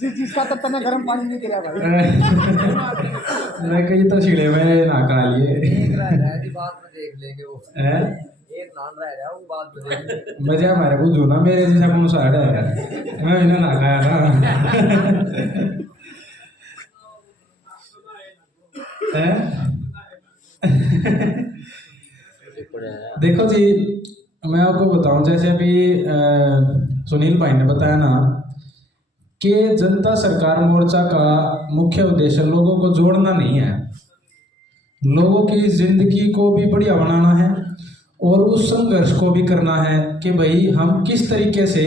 जिसका तब तक गर्म पानी नहीं गिरा भाई। मैं कहीं तो छिड़े में ना खा लिए बात में देख लेंगे वो हैं? एक नान रह रहा है वो बात में देख मजा हमारे बुझो ना मेरे जैसा कौन सा है मैं इन्हें ना खाया ना हैं? देखो जी, मैं आपको बताऊं, जैसे अभी सुनील भाई ने बताया ना कि जनता सरकार मोर्चा का मुख्य उद्देश्य लोगों को जोड़ना नहीं है, लोगों की जिंदगी को भी बढ़िया बनाना है और उस संघर्ष को भी करना है कि भाई हम किस तरीके से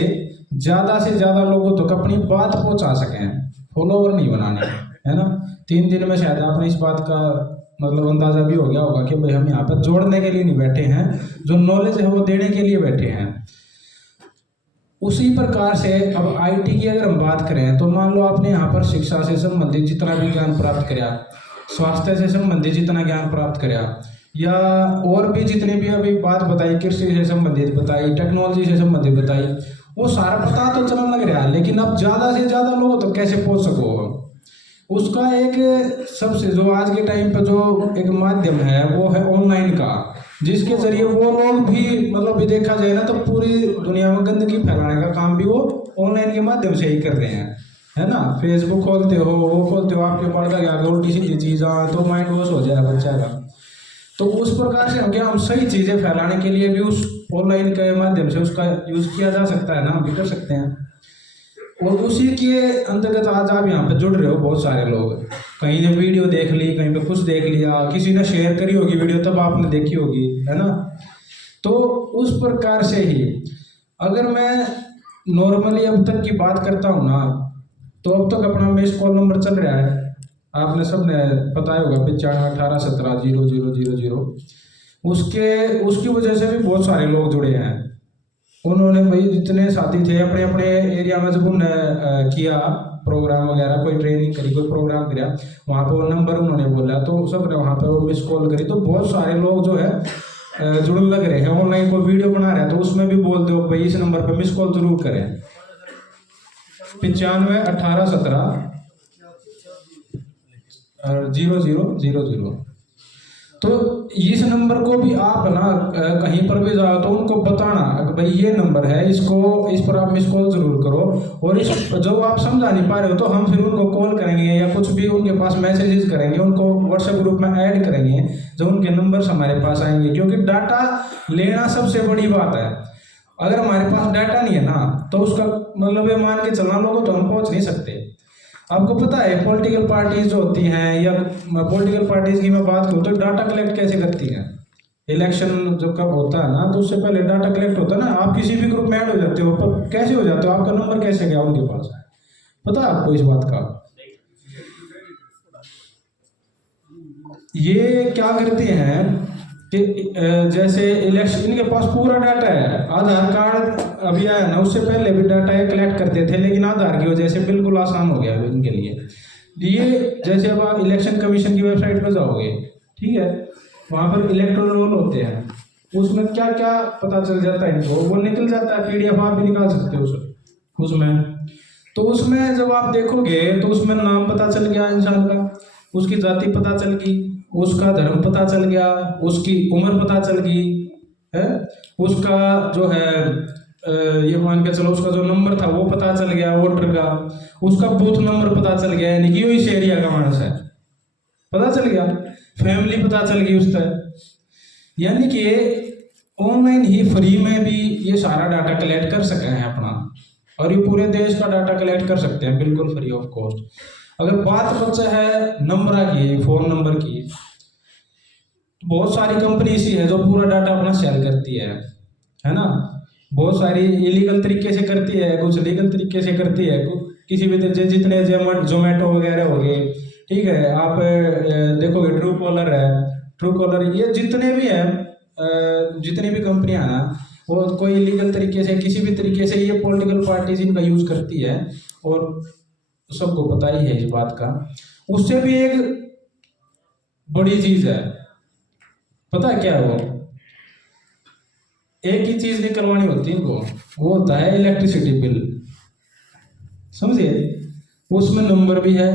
ज़्यादा लोगों तक अपनी बात पहुंचा सकें, फॉलोवर नहीं बनाने, है ना। 3 दिन में शायद आपने इस बात का मतलब अंदाजा भी हो गया होगा कि भाई हम यहाँ पर जोड़ने के लिए नहीं बैठे हैं, जो नॉलेज है वो देने के लिए बैठे हैं। उसी प्रकार से अब आईटी की अगर हम बात करें तो मान लो आपने यहाँ पर शिक्षा से संबंधित जितना भी ज्ञान प्राप्त किया, स्वास्थ्य से संबंधित जितना ज्ञान प्राप्त किया, या और भी जितनी भी अभी बात बताई, कृषि से संबंधित बताई, टेक्नोलॉजी से संबंधित बताई, वो सारा पता तो चलने लग रहा है, लेकिन अब ज़्यादा से ज़्यादा लोगों तक कैसे पहुँच सको, उसका एक सबसे जो आज के टाइम पर जो एक माध्यम है वो है ऑनलाइन का, जिसके जरिए वो लोग भी मतलब भी देखा जाए ना तो पूरी दुनिया में गंदगी फैलाने का काम भी वो ऑनलाइन के माध्यम से ही कर रहे हैं, है ना। फेसबुक खोलते हो, वो खोलते हो, आपके पढ़ता गया उल्टी सीधी चीज़ तो माइंड वॉश हो जाए बच्चा का। तो उस प्रकार से हम सही चीज़ें फैलाने के लिए भी उस ऑनलाइन के माध्यम से उसका यूज़ किया जा सकता है ना, हम भी कर सकते हैं। और उसी के अंतर्गत आज आप यहाँ पे जुड़ रहे हो बहुत सारे लोग, कहीं ने वीडियो देख ली, कहीं पे कुछ देख लिया, किसी ने शेयर करी होगी वीडियो तब आपने देखी होगी, है ना। तो उस प्रकार से ही अगर मैं नॉर्मली अब तक की बात करता हूँ ना, तो अब तक अपना मिस कॉल नंबर चल रहा है, आपने सबने पता होगा 9518170000। उसकी वजह से भी बहुत सारे लोग जुड़े हैं। उन्होंने भाई जितने साथी थे अपने अपने एरिया में जब उन्होंने किया प्रोग्राम वगैरह, कोई ट्रेनिंग करी, कोई प्रोग्राम किया, वहाँ पे वो नंबर उन्होंने बोला तो सब ने वहाँ पे वो मिस कॉल करी, तो बहुत सारे लोग जो है जुड़ने लग रहे हैं। ऑनलाइन कोई वीडियो बना रहे हैं तो उसमें भी बोल दो भाई इस नंबर पे मिस कॉल जरूर करें, 9518170000। तो इस नंबर को भी आप ना कहीं पर भी जाओ तो उनको बताना कि भाई ये नंबर है, इसको इस पर आप मिस कॉल जरूर करो, और इस जो आप समझा नहीं पा रहे हो तो हम फिर उनको कॉल करेंगे या कुछ भी उनके पास मैसेजेस करेंगे, उनको व्हाट्सएप ग्रुप में ऐड करेंगे, जो उनके नंबर्स हमारे पास आएंगे। क्योंकि डाटा लेना सबसे बड़ी बात है। अगर हमारे पास डाटा नहीं है ना तो उसका मतलब ये मान के चलना लोगों तो हम पहुँच नहीं सकते। आपको पता है पॉलिटिकल पार्टीज जो होती हैं, या पॉलिटिकल पार्टीज की मैं बात करूँ तो डाटा कलेक्ट कैसे करती हैं। इलेक्शन जब कब होता है ना तो उससे पहले डाटा कलेक्ट होता है ना, आप किसी भी ग्रुप में ऐड हो जाते हो, पर कैसे हो जाते हो, आपका नंबर कैसे गया उनके पास, पता है आपको इस बात का। ये क्या करते हैं कि जैसे इलेक्शन, इनके पास पूरा डाटा है, आधार कार्ड अभी आया ना, उससे पहले भी डाटा कलेक्ट करते थे, लेकिन आधार की वजह से बिल्कुल आसान हो गया इनके लिए। ये जैसे अब आप इलेक्शन कमीशन की वेबसाइट पर जाओगे, ठीक है, वहाँ पर इलेक्टोरल रोल होते हैं, उसमें क्या क्या पता चल जाता है इनको, वो निकल जाता है, PDF आप भी निकाल सकते हो उसमें। तो उसमें जब आप देखोगे तो उसमें नाम पता चल गया इंसान का, उसकी जाति पता चल गई, उसका धर्म पता चल गया, उसकी उम्र पता चल गई है, उसका जो है ये मान के चलो उसका जो नंबर था वो पता चल गया वोटर का, उसका बूथ नंबर पता चल गया, यानी कि वो इस एरिया का मानस है, पता चल गया, फैमिली पता चल गई उसका। यानी कि ऑनलाइन ही फ्री में भी ये सारा डाटा कलेक्ट कर सके हैं अपना, और ये पूरे देश का डाटा कलेक्ट कर सकते हैं बिल्कुल फ्री ऑफ कॉस्ट। अगर बात बच्चा है नंबर की, फोन नंबर की, तो बहुत सारी कंपनी ऐसी है जो पूरा डाटा अपना शेयर करती है ना। बहुत सारी इलीगल तरीके से करती है, कुछ लीगल तरीके से करती है, किसी भी तरह जितने जोमेटो वगैरह हो गए, ठीक है, आप देखोगे ट्रू कॉलर है, ट्रू कॉलर, ये जितने भी हैं, जितनी भी कंपनियां हैं वो कोई इलीगल तरीके से किसी भी तरीके से ये पॉलिटिकल पार्टीज इनका यूज करती है, और सबको पता ही है इस बात का। उससे भी एक बड़ी चीज है, पता है क्या है वो, एक ही चीज निकलवानी होती है इनको, वो होता है इलेक्ट्रिसिटी बिल। समझिए, उसमें नंबर भी है,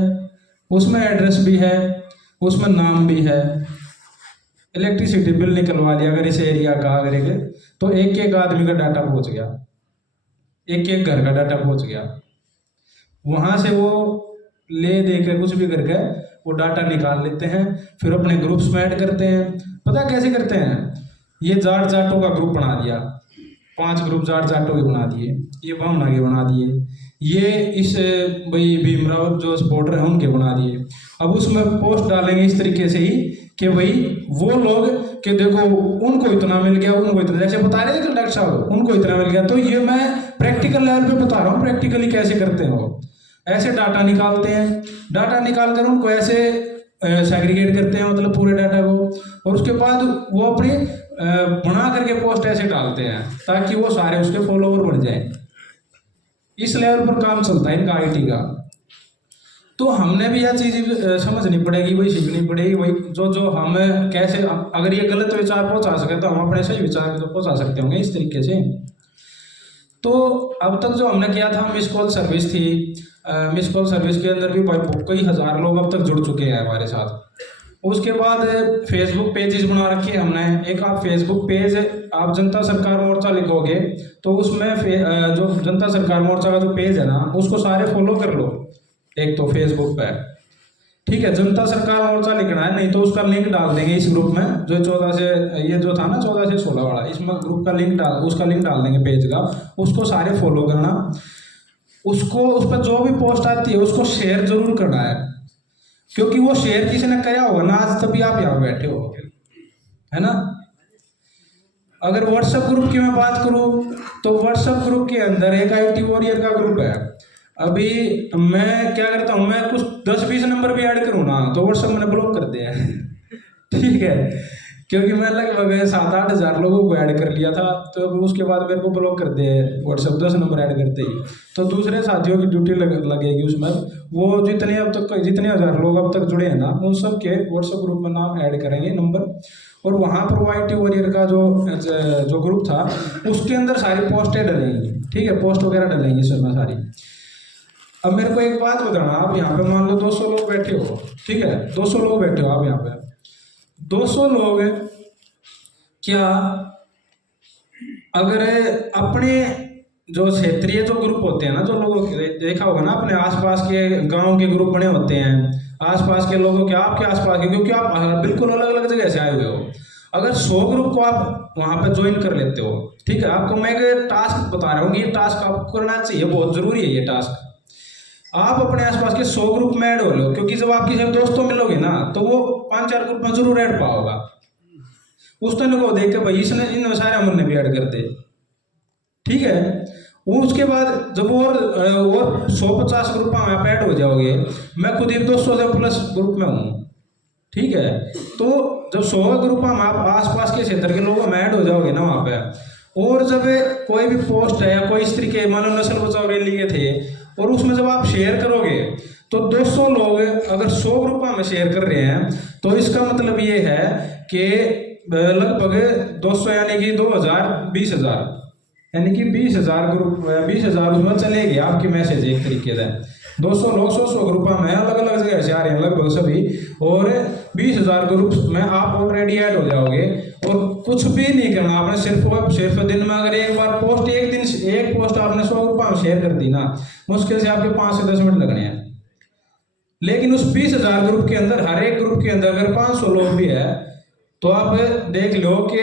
उसमें एड्रेस भी है, उसमें नाम भी है। इलेक्ट्रिसिटी बिल निकलवा लिया अगर इस एरिया का, अगर एक तो एक एक आदमी का डाटा पहुंच गया, एक एक घर का डाटा पहुंच गया। वहां से वो ले दे के कुछ भी करके वो डाटा निकाल लेते हैं, फिर अपने ग्रुप्स में ऐड करते हैं। पता कैसे करते हैं? ये जाट जाटों का ग्रुप बना दिया, 5 ग्रुप जाट जाटों के बना दिए, ये भावना के बना दिए, ये इस भाई भीमराव जो सपोर्टर है उनके बना दिए। अब उसमें पोस्ट डालेंगे इस तरीके से ही कि भाई वो लोग कि देखो उनको इतना मिल गया, उनको इतना, जैसे बता रहे थे डॉक्टर साहब उनको इतना मिल गया। तो ये मैं प्रैक्टिकल लेवल पे बता रहा हूँ, प्रैक्टिकली कैसे करते हैं वो। ऐसे डाटा निकालते हैं, डाटा निकाल कर उनको ऐसे सेग्रीगेट करते हैं, मतलब पूरे डाटा को, और उसके बाद वो अपनी बना करके पोस्ट ऐसे डालते हैं ताकि वो सारे उसके फॉलोवर बन जाए। इस लेवल पर काम चलता है इनका आईटी का। तो हमने भी यह चीज समझनी पड़ेगी, वही सीखनी पड़ेगी, वही जो जो हम कैसे, अगर ये गलत विचार पहुंचा सके तो हम अपने सही विचार तो पहुंचा सकते होंगे इस तरीके से। तो अब तक जो हमने किया था मिस कॉल सर्विस थी, मिस कॉल सर्विस के अंदर भी भाई कई हजार लोग अब तक जुड़ चुके हैं हमारे साथ। उसके बाद फेसबुक पेजेस बना रखी है हमने। एक आप फेसबुक पेज आप जनता सरकार मोर्चा लिखोगे तो उसमें जो जनता सरकार मोर्चा का जो पेज है ना उसको सारे फॉलो कर लो, एक तो फेसबुक पे, ठीक है। जनता सरकार मोर्चा लिखना है, नहीं तो उसका लिंक डाल देंगे इस ग्रुप में, जो 14 से ये जो था ना 14 से 16 वाला, इसमें ग्रुप का लिंक डाल, उसका लिंक डाल देंगे पेज का, उसको सारे फॉलो करना। उसको उस पर जो भी पोस्ट आती है उसको शेयर जरूर करना है, क्योंकि वो शेयर किसी ने किया होगा ना आज तभी आप यहाँ बैठे हो, है ना। अगर व्हाट्सएप ग्रुप की मैं बात करूं तो व्हाट्सएप ग्रुप के अंदर एक आईटी वॉरियर का ग्रुप है। अभी मैं क्या करता हूं, मैं कुछ 10-20 नंबर भी ऐड करूं ना तो व्हाट्सएप मैंने ब्लॉक कर दिया है ठीक है, क्योंकि मैं लगभग 7-8 हज़ार लोगों को ऐड कर लिया था, तो उसके बाद मेरे को ब्लॉक कर दिया व्हाट्सएप 10 नंबर ऐड करते ही। तो दूसरे साथियों की ड्यूटी लगेगी उसमें, वो जितने अब तक जितने हज़ार लोग अब तक जुड़े हैं ना उन सब के व्हाट्सएप ग्रुप में नाम ऐड करेंगे नंबर, और वहाँ पर आईटी वॉरियर का जो ग्रुप था उसके अंदर सारी पोस्टें डलेंगी, ठीक है, पोस्ट वगैरह डलेंगी इसमें सारी। अब मेरे को एक बात बताना, आप यहाँ पे मान लो 200 लोग बैठे हो, ठीक है, 200 लोग बैठे हो आप यहाँ पे, 200 लोग क्या अगर अपने जो क्षेत्रीय जो ग्रुप होते हैं ना, जो लोगों देखा होगा ना अपने आसपास के गांव के ग्रुप बने होते हैं, आसपास के लोगों के, आपके आसपास के, क्योंकि आप बिल्कुल अलग अलग जगह से आए हुए हो। अगर 100 ग्रुप को आप वहां पे ज्वाइन कर लेते हो, ठीक है, आपको मैं एक टास्क बता रहा हूँ, ये टास्क आपको करना चाहिए, बहुत जरूरी है ये टास्क। आप अपने आसपास के 100 ग्रुप में ऐड हो लो, क्योंकि जब आप किसी दोस्तों मिलोगे ना तो वो 5-4 ग्रुप में जरूर ऐड पाओगा। उस तरह को देख के भाई इसने इन सारे अमन ने भी ऐड कर दे, ठीक है। वो उसके बाद जब और 150 ग्रुप में आप ऐड हो जाओगे, मैं खुद ही 200 से प्लस ग्रुप में हूँ, ठीक है। तो जब 100 ग्रुप में आप आसपास के क्षेत्र के लोग में ऐड हो जाओगे ना वहाँ पे, और जब कोई भी पोस्ट है या कोई इस तरीके मान लो नस्ल बचाओ रैली के थे, और उसमें जब आप शेयर करोगे तो 200 लोग अगर 100 ग्रुप में शेयर कर रहे हैं तो इसका मतलब ये है कि लगभग 200 यानी कि 2000 20,000 यानी कि 20,000 ग्रुप 20,000 उसमें चले गए आपके मैसेज एक तरीके से। 200 लोग 100 ग्रुप में अलग अलग जगह से आ रहे हैं लगभग सभी, और 20,000 ग्रुप में आप ऑलरेडी ऐड हो जाओगे। और कुछ भी नहीं करना आपने, सिर्फ दिन में अगर एक बार पोस्ट, एक पोस्ट आपने 100 ग्रुप में शेयर कर दी ना, मुश्किल से आपके 5 से 10 मिनट लगने हैं। लेकिन उस 20,000 ग्रुप के अंदर, हर एक ग्रुप के अंदर अगर 500 लोग भी है तो आप देख लो कि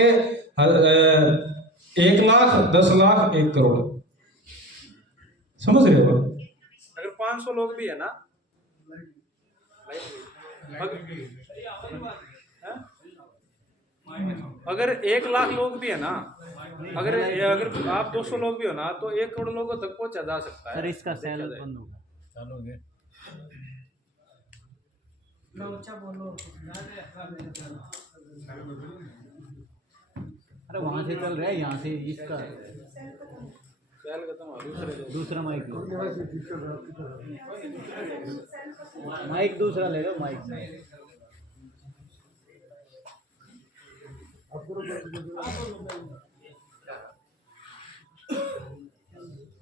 1 लाख 10 लाख 1 करोड़, समझ रहे हो। अगर 500 लोग भी है ना, अगर 1 लाख लोग भी है ना, अगर आप 200 लोग भी हो ना तो 1 करोड़ लोगों तक पहुंचा जा सकता है। सर इसका सेल बंद होगा, चालू हो गया। अरे वहां से चल रहा है, यहाँ से इसका सेल खत्म हो, दूसरा माइक लो, माइक दूसरा ले लो, माइक नहीं।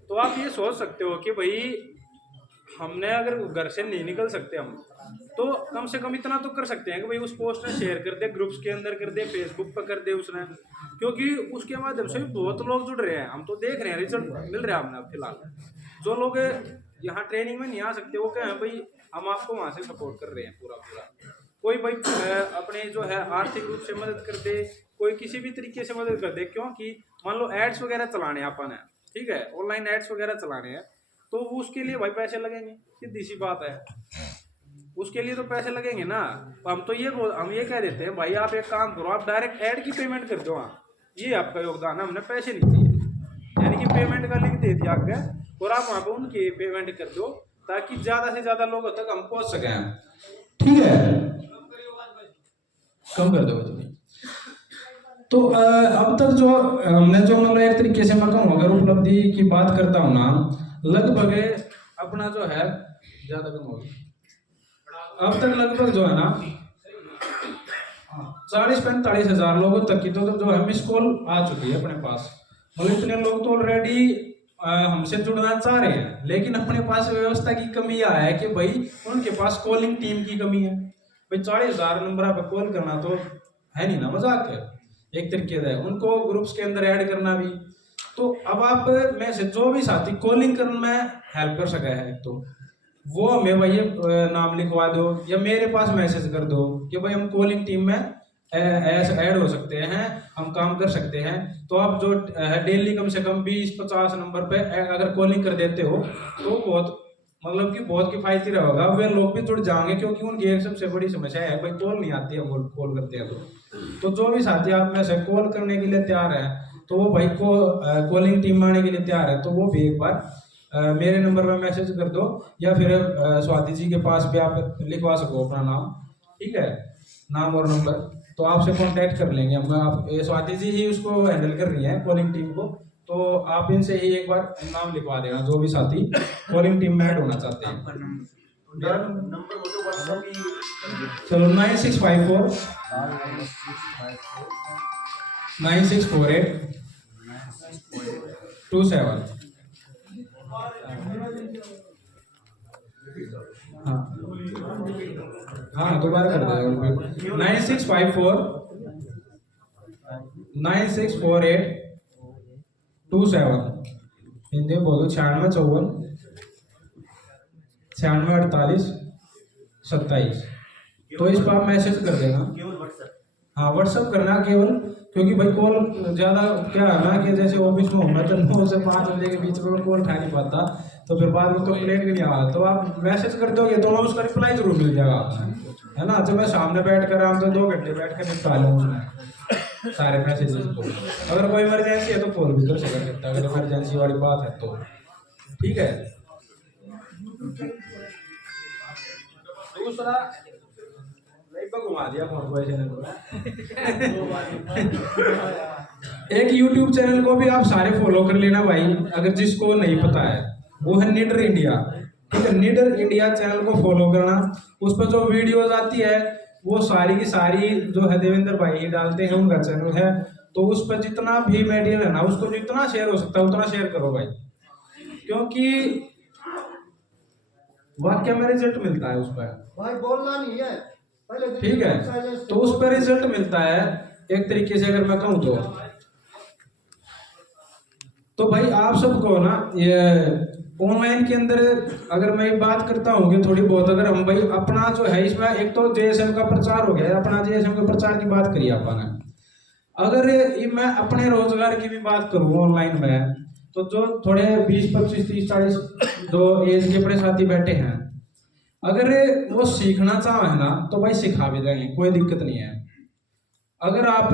तो आप ये सोच सकते हो कि भाई हमने अगर घर से नहीं निकल सकते हम, तो कम से कम इतना तो कर सकते हैं कि भाई उस पोस्ट में शेयर कर दे, ग्रुप्स के अंदर कर दे, फेसबुक पर कर दे उसने, क्योंकि उसके माध्यम से भी बहुत लोग जुड़ रहे हैं। हम तो देख रहे हैं, रिजल्ट मिल रहा है हमें फिलहाल। जो लोग यहाँ ट्रेनिंग में नहीं आ सकते वो क्या है भाई, हम आपको वहाँ से सपोर्ट कर रहे हैं पूरा पूरा। कोई भाई अपने जो है आर्थिक रूप से मदद कर दे, कोई किसी भी तरीके से मदद कर दे, क्योंकि मान लो एड्स वगैरह चलाने हैं अपन है, ठीक है, ऑनलाइन एड्स वगैरह चलाने हैं, तो उसके लिए भाई पैसे लगेंगे, सीधी सी बात है, उसके लिए तो पैसे लगेंगे ना। हम तो हम ये कह देते हैं भाई आप एक काम करो, आप डायरेक्ट ऐड की पेमेंट कर दो, हाँ ये आपका योगदान है, हमने पैसे नहीं दिए, यानी कि पेमेंट का लिंक दे दिया आगे, और आप वहाँ पर उनकी पेमेंट कर दो ताकि ज़्यादा से ज़्यादा लोगों तक हम पहुँच सकें, ठीक है। कम कर दो। तो अब तक जो हमने जो मतलब एक तरीके से मैं कहूँ अगर उपलब्धि की बात करता हूँ ना, लगभग अपना जो है ज़्यादा कम होगी, अब तक लगभग जो है ना 40-45 हज़ार लोगों तक की तो जो है मिस कॉल आ चुकी है अपने पास। मतलब इतने लोग तो ऑलरेडी हमसे जुड़ना चाह रहे हैं, लेकिन अपने पास व्यवस्था की कमी यह है कि भाई उनके पास कॉलिंग टीम की कमी है। भाई 40,000 नंबर पर कॉल करना तो है नहीं ना, मजाक है एक तरीके से, उनको ग्रुप्स के अंदर ऐड करना भी। तो अब आप में से जो भी साथी कॉलिंग करने में हेल्प कर सका है तो वो हमें भाई नाम लिखवा दो या मेरे पास मैसेज कर दो कि भाई हम कॉलिंग टीम में ऐसे ऐड हो सकते हैं, हम काम कर सकते हैं। तो आप जो डेली कम से कम 20-50 नंबर पे अगर कॉलिंग कर देते हो तो बहुत मतलब कि बहुत किफायती रहेगा, वे लोग भी जुड़ जाएंगे, क्योंकि उनकी एक सबसे बड़ी समस्या है भाई कॉल नहीं आती है, कॉल करते हैं तो जो भी साथी आप में से कॉल करने के लिए तैयार है तो वो भाई को कॉलिंग टीम में आने के लिए तैयार है, तो वो भी एक बार मेरे नंबर पर मैसेज कर दो या फिर स्वाति जी के पास भी आप लिखवा सको अपना नाम, ठीक है, नाम और नंबर, तो आपसे कांटेक्ट कर लेंगे हम। आप स्वाति जी ही उसको हैंडल कर रही हैं कॉलिंग टीम को, तो आप इनसे ही एक बार नाम लिखवा देना जो भी साथी कॉलिंग टीम में ऐड होना चाहते हैं। चलो 9654 9648 27। हाँ दोबारा कर दो 9654 9648 27। हिंदी में बोलो 9654 9648 27। तो इस पर आप मैसेज कर देना, हाँ व्हाट्सअप करना केवल, क्योंकि भाई कॉल ज़्यादा क्या है ना कि जैसे ऑफिस में होना तो 9 से 5 बजे के बीच में कॉल उठा नहीं पाता, तो फिर बाद में कंप्लेंट भी नहीं आ रहा। तो आप मैसेज कर दोगे तो उसका रिप्लाई जरूर मिल जाएगा आपको, है ना। जब मैं सामने बैठ कर आराम से 2 घंटे बैठ कर निपटा लूँ उसमें सारे मैसेजेस को। अगर कोई इमरजेंसी है तो कॉल भी कर सकता है, अगर इमरजेंसी वाली बात है तो, ठीक है। दूसरा घुमा दिया फोन को एक YouTube चैनल को भी आप सारे फॉलो कर लेना भाई, अगर जिसको नहीं पता है, वो है निडर इंडिया, ठीक है। निडर इंडिया चैनल को फॉलो करना, उस पर जो वीडियोज आती है वो सारी की सारी जो है देवेंद्र भाई ही डालते हैं, उनका चैनल है। तो उस पर जितना भी मटेरियल है ना, उसको जितना शेयर हो सकता है उतना शेयर करो भाई, क्योंकि वाक्य में रिजल्ट मिलता है उस पर भाई, बोलना नहीं है पहले, ठीक है। तो उस पर रिजल्ट मिलता है एक तरीके से अगर मैं कहूँ तो भाई आप सबको ना ये ऑनलाइन के अंदर अगर मैं बात करता हूँ कि थोड़ी बहुत, अगर हम भाई अपना जो है इसमें एक तो JSM का प्रचार हो गया, अपना JSM के प्रचार की बात करिए आपने। अगर मैं अपने रोजगार की भी बात करूँ ऑनलाइन में, तो जो थोड़े 20, 25, 30, 40 जो एज के अपने साथी बैठे हैं, अगर वो सीखना चाहे ना तो भाई सिखा भी देंगे, कोई दिक्कत नहीं है। अगर आप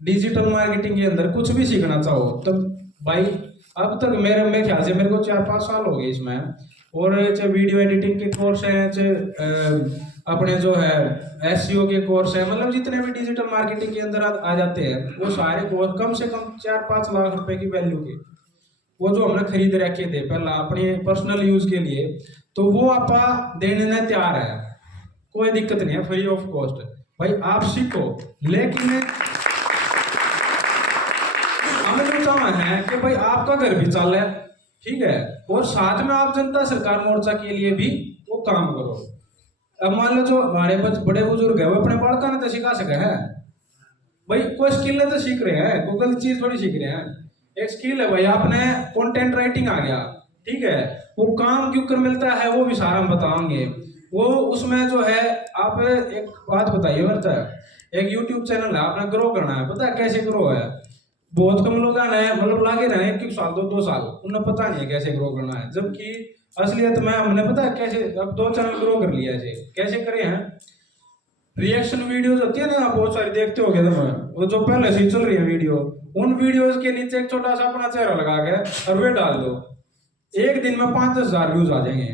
डिजिटल मार्केटिंग के अंदर कुछ भी सीखना चाहो तो भाई अब तक मेरे ख्याल से मेरे को 4-5 साल हो गए इसमें, और चाहे वीडियो एडिटिंग के कोर्स हैं, चाहे अपने जो है SEO के कोर्स हैं, मतलब जितने भी डिजिटल मार्केटिंग के अंदर आ जाते हैं वो सारे कोर्स कम से कम 4-5 लाख रुपए की वैल्यू के, वो जो हमने खरीद रखे थे पहला अपने पर्सनल यूज के लिए, तो वो आप देने में तैयार है, कोई दिक्कत नहीं है, फ्री ऑफ कॉस्ट भाई आप सीखो। लेकिन हम जो चाह है कि भाई आपका घर भी चल है, ठीक है, और साथ में आप जनता सरकार मोर्चा के लिए भी वो काम करो। अब मान लो जो हमारे बड़े बुजुर्ग है वो अपने बालका ने तो सिखा सके है भाई, कोई स्किल है तो सीख रहे हैं, कोई गलत चीज थोड़ी सीख रहे हैं। एक स्किल है भाई, आपने कंटेंट राइटिंग आ गया, ठीक है, वो काम क्यों कर मिलता है वो भी सारा हम बताएंगे। वो उसमें जो है आप एक बात बताइए, मतलब एक यूट्यूब चैनल है, आपने ग्रो करना है, पता है कैसे ग्रो है? बहुत कम लोग आना है, मतलब लागे रहे 1 साल 2 साल, उन्हें पता नहीं है कैसे ग्रो करना है। जबकि असलियत में हमने पता है कैसे, अब 2 चैनल ग्रो कर लिया है। कैसे करे हैं? रिएक्शन वीडियोस होती है ना, आप बहुत सारी देखते हो तुम, वो जो पहले से चल रही है वीडियो, उन वीडियोस के नीचे एक छोटा सा अपना चेहरा लगा के और वे डाल दो, एक दिन में 5-10 हजार व्यूज आ जाएंगे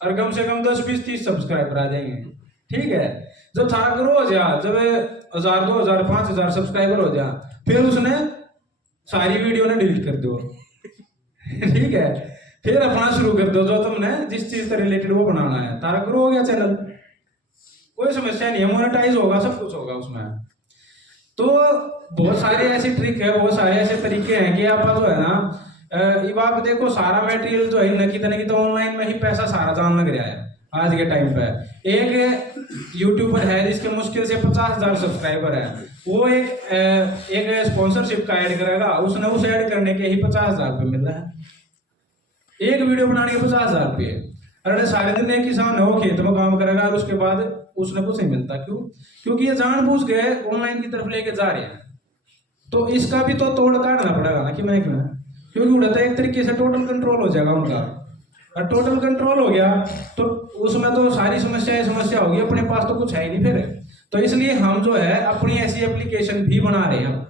और कम से कम 10-20-30 सब्सक्राइबर आ जाएंगे। ठीक है, जब थारा ग्रो हो जा, जब 1000 2000 5000 सब्सक्राइबर हो जा, फिर उसने सारी वीडियो ने डिलीट कर दो। ठीक है, फिर अपना शुरू कर दो जो तुमने जिस चीज से रिलेटेड वो बनाना है, तारा ग्रो हो गया चैनल, कोई समस्या नहीं है, मोनेटाइज होगा, सब कुछ होगा उसमें। तो बहुत सारे ऐसे ट्रिक है, बहुत सारे ऐसे तरीके हैं कि आप जो है ना, अब आप देखो सारा मटेरियल जो है न कि तो ऑनलाइन में ही पैसा सारा जान लग रहा है आज के टाइम पे। एक यूट्यूबर है जिसके मुश्किल से 50,000 सब्सक्राइबर है, वो एक स्पॉन्सरशिप का ऐड करेगा, उसने उस ऐड करने के ही 50,000 रुपये मिल रहा है, एक वीडियो बनाने के 50,000 रुपये। अरे सारे दिन एक किसान है वो खेत में काम करेगा और उसके बाद उसने कुछ नहीं मिलता। क्यों? क्योंकि ये जानबूझ के ऑनलाइन की तरफ लेके जा रहे हैं। तो इसका भी तो तोड़ काटना पड़ेगा ना कि मैं क्योंकि उड़ता एक तरीके से टोटल कंट्रोल हो जाएगा उनका, और टोटल कंट्रोल हो गया तो उसमें तो सारी समस्या होगी, अपने पास तो कुछ है ही नहीं फिर। तो इसलिए हम जो है अपनी ऐसी एप्लीकेशन भी बना रहे हैं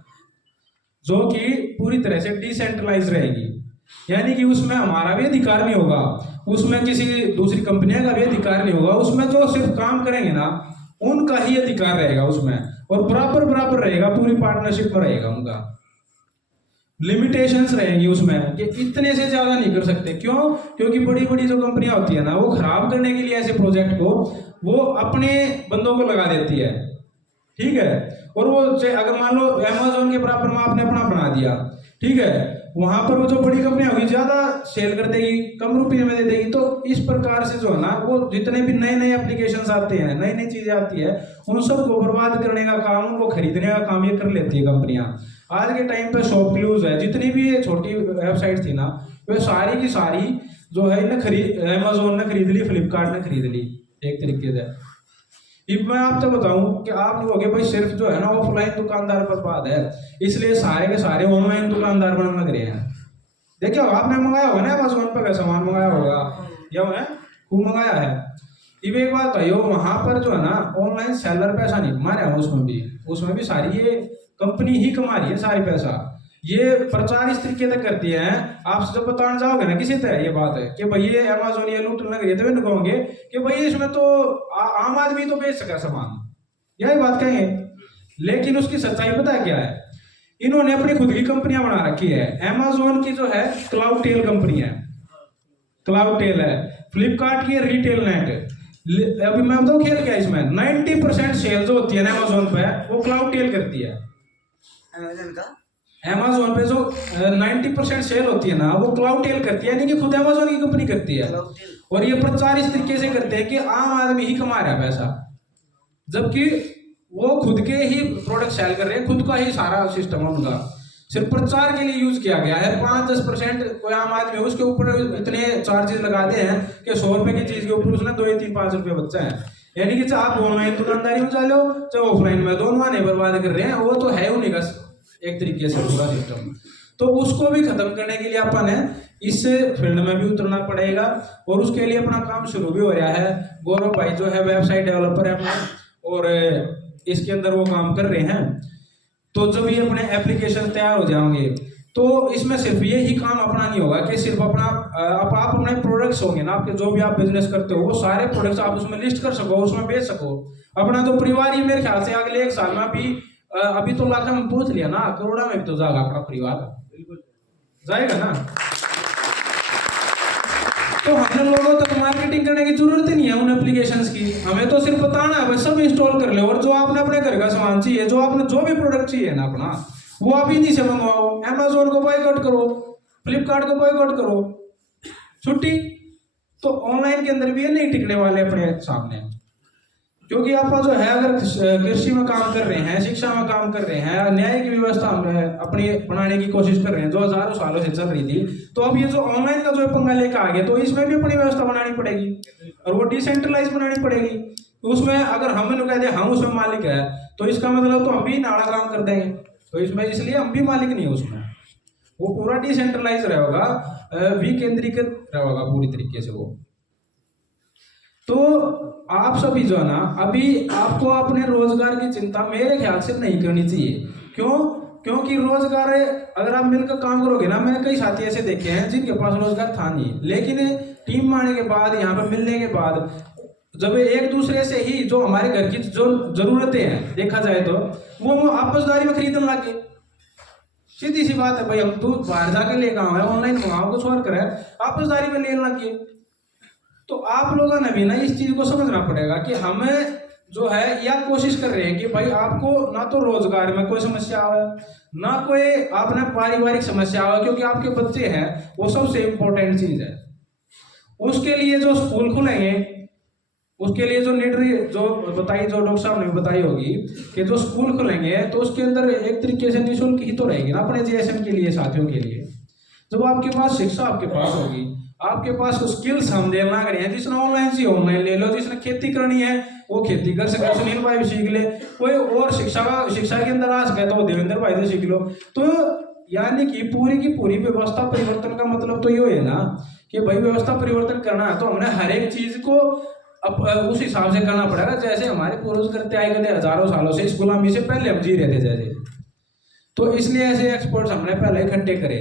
जो कि पूरी तरह से डिसेंट्रलाइज रहेगी, यानी कि उसमें हमारा भी अधिकार नहीं होगा, उसमें किसी दूसरी कंपनियों का भी अधिकार नहीं होगा, उसमें जो सिर्फ काम करेंगे ना उनका ही अधिकार रहेगा उसमें, और बराबर रहेगा, पूरी पार्टनरशिप में रहेगा उनका। लिमिटेशंस रहेंगी उसमें कि इतने से ज्यादा नहीं कर सकते। क्यों? क्योंकि बड़ी जो कंपनियां होती है ना, वो खराब करने के लिए ऐसे प्रोजेक्ट को वो अपने बंदों को लगा देती है। ठीक है, और वो अगर मान लो अमेज़न के बराबर में आपने अपना बना दिया, ठीक है, वहां पर वो जो बड़ी कंपनियां होगी ज्यादा सेल कर देगी, कम रुपये में दे देगी। तो इस प्रकार से जो है ना, वो जितने भी नए एप्लीकेशंस आते हैं, नई चीजें आती है, उन सबको बर्बाद करने का काम, उनको खरीदने का काम ये कर लेती है कंपनियां। आज के टाइम पे शॉपक्लूज है, जितनी भी ये छोटी वेबसाइट थी ना, वे सारी की सारी जो है अमेज़न ने खरीद ली, फ्लिपकार्ट ने खरीद ली एक तरीके से। अब मैं आपको बताऊं कि आप लोग भाई सिर्फ जो है ना ऑफलाइन दुकानदार पर बात है, इसलिए सारे के सारे ऑनलाइन दुकानदार बनने लग रहे हैं। देखिए आपने मंगाया होगा ना अमेज़न पर सामान मंगाया होगा, या खूब मंगाया है। अब एक बात भाई, वहां पर जो है ना ऑनलाइन सेलर पैसा नहीं कमा रहा है, उसमें भी सारी ये कंपनी ही कमा रही है सारी पैसा। ये प्रचार इस तरीके से करती है, आप जब बताने जाओगे ना किसी तरह ये बात है कि भाई ये अमेज़न ये लूटने लग रही है, तो वे कहोगे कि भाई इसमें तो आम आदमी तो बेच सका सामान, यही बात कहेंगे। लेकिन उसकी सच्चाई पता है क्या है? इन्होंने अपनी खुद की कंपनियां बना रखी है। अमेज़न की जो है क्लाउडटेल कंपनी है, क्लाउडटेल है, फ्लिपकार्ट की रिटेल नेट। अभी मैं बताऊं खेल क्या इसमें, 90% सेल जो होती है ना अमेज़न पे वो क्लाउडटेल करती है। अमेज़न पे जो 90% सेल होती है ना वो क्लाउडटेल करती है, यानी कि खुद अमेज़न की कंपनी करती है। और ये प्रचार इस तरीके से करते हैं कि आम आदमी ही कमा रहा है पैसा, जबकि वो खुद के ही प्रोडक्ट सेल कर रहे हैं, खुद का ही सारा सिस्टम है उनका, सिर्फ प्रचार के लिए यूज किया गया है। 5-10% कोई आम आदमी है उसके ऊपर इतने चार्जेस लगाते हैं कि 100 रुपए की चीज के ऊपर उसने 2-3-5 रुपए बचता है। यानी कि चाहे आप ऑनलाइन दुकानदारी में चलो चाहे ऑफलाइन में, दोनों आने बर्बाद कर रहे हैं। वो तो है उन्हीं का एक तरीके से पूरा सिस्टम, तो उसको भी खत्म करने के लिए अपन है इस फील्ड में भी उतरना पड़ेगा, और उसके लिए अपना काम शुरू भी हो रहा है। गौरव भाई जो है वेबसाइट डेवलपर है अपना, और इसके अंदर वो काम कर रहे हैं। तो जब ये अपने एप्लीकेशन तैयार हो जाएंगे तो इसमें सिर्फ ये ही काम अपना नहीं होगा कि सिर्फ अपना आप अपने प्रोडक्ट्स होंगे ना, आपके जो भी आप बिजनेस करते हो वो सारे प्रोडक्ट्स आप उसमें लिस्ट कर सको, उसमें बेच सको। अपना तो परिवार ही मेरे ख्याल से अगले 1 साल में अभी तो लाख में पूछ लिया ना, करोड़ा में भी तो जाएगा अपना परिवार, बिल्कुल जाएगा ना। तो हम लोगों तक मार्केटिंग करने की जरूरत ही नहीं है उन एप्लीकेशंस की, हमें तो सिर्फ बताना है भाई सब इंस्टॉल कर ले, और जो आपने अपने घर का सामान चाहिए, जो आपने जो भी प्रोडक्ट चाहिए ना अपना, वो आप इन्हीं से मंगवाओ। अमेज़न को बॉयकॉट करो, फ्लिपकार्ट को बॉयकॉट करो, छुट्टी। तो ऑनलाइन के अंदर भी ये नहीं टिकने वाले अपने सामने, क्योंकि आप जो है अगर कृषि में काम कर रहे हैं, शिक्षा में काम कर रहे हैं, न्याय की व्यवस्था में अपनी बनाने की कोशिश कर रहे हैं जो हजारों सालों से चल रही थी, तो अब ये जो ऑनलाइन का जो पंगा लेकर आ गया, तो इसमें भी अपनी व्यवस्था बनानी पड़ेगी और वो डिसेंट्रलाइज बनानी पड़ेगी। तो उसमें अगर हम कह दें हम उसमें मालिक है, तो इसका मतलब तो हम भी नाड़ा काम कर देंगे, तो इसमें इसलिए हम भी मालिक नहीं है उसमें। वो पूरा डिसेंट्रलाइज रहेगा, विकेंद्रीकृत रहेगा पूरी तरीके से वो। तो आप सभी जो है ना, अभी आपको अपने रोजगार की चिंता मेरे ख्याल से नहीं करनी चाहिए। क्यों? क्योंकि रोजगार अगर आप मिलकर काम करोगे ना, मैंने कई साथी ऐसे देखे हैं जिनके पास रोजगार था नहीं, लेकिन टीम आने के बाद, यहाँ पे मिलने के बाद, जब एक दूसरे से ही जो हमारे घर की जो जरूरतें हैं देखा जाए तो वो आपसदारी में खरीदने लग गए। सीधी सी बात है भाई, हम तो बाहर जाके लेकर आए, ऑनलाइन मंगाओ कुछ और करे, आपसदारी में लेने लग गए। तो आप लोगों ने भी ना इस चीज को समझना पड़ेगा कि हमें जो है या कोशिश कर रहे हैं कि भाई आपको ना तो रोजगार में कोई समस्या आवे, ना कोई आपने पारिवारिक समस्या आवे, क्योंकि आपके बच्चे हैं वो सबसे इम्पोर्टेंट चीज है। उसके लिए जो स्कूल खुलेंगे, उसके लिए जो नीडरी जो बताई, जो डॉक्टर साहब ने बताई होगी कि जो स्कूल खुलेंगे तो उसके अंदर एक तरीके से निःशुल्क ही तो रहेगी ना अपने जीएसएम के लिए, साथियों के लिए। जब आपके पास शिक्षा आपके पास होगी, आपके पास स्किल्स हम देना करें हैं, जिसने ऑनलाइन से ऑनलाइन ले लो, जिसने खेती करनी है वो खेती कर सके, सुनील भाई भी सीख ले, कोई और शिक्षा के अंदर आ सके तो देवेंद्र भाई से सीख लो। तो यानी कि पूरी की पूरी व्यवस्था परिवर्तन का मतलब तो ये है ना कि भाई व्यवस्था परिवर्तन करना है तो हमने हर एक चीज को उस हिसाब से करना पड़ेगा जैसे हमारे पूर्वज करते आए गए हजारों सालों से, इस गुलामी से पहले हम जी रहे थे जैसे। तो इसलिए ऐसे एक्सपर्ट्स हमने पहले इकट्ठे करे।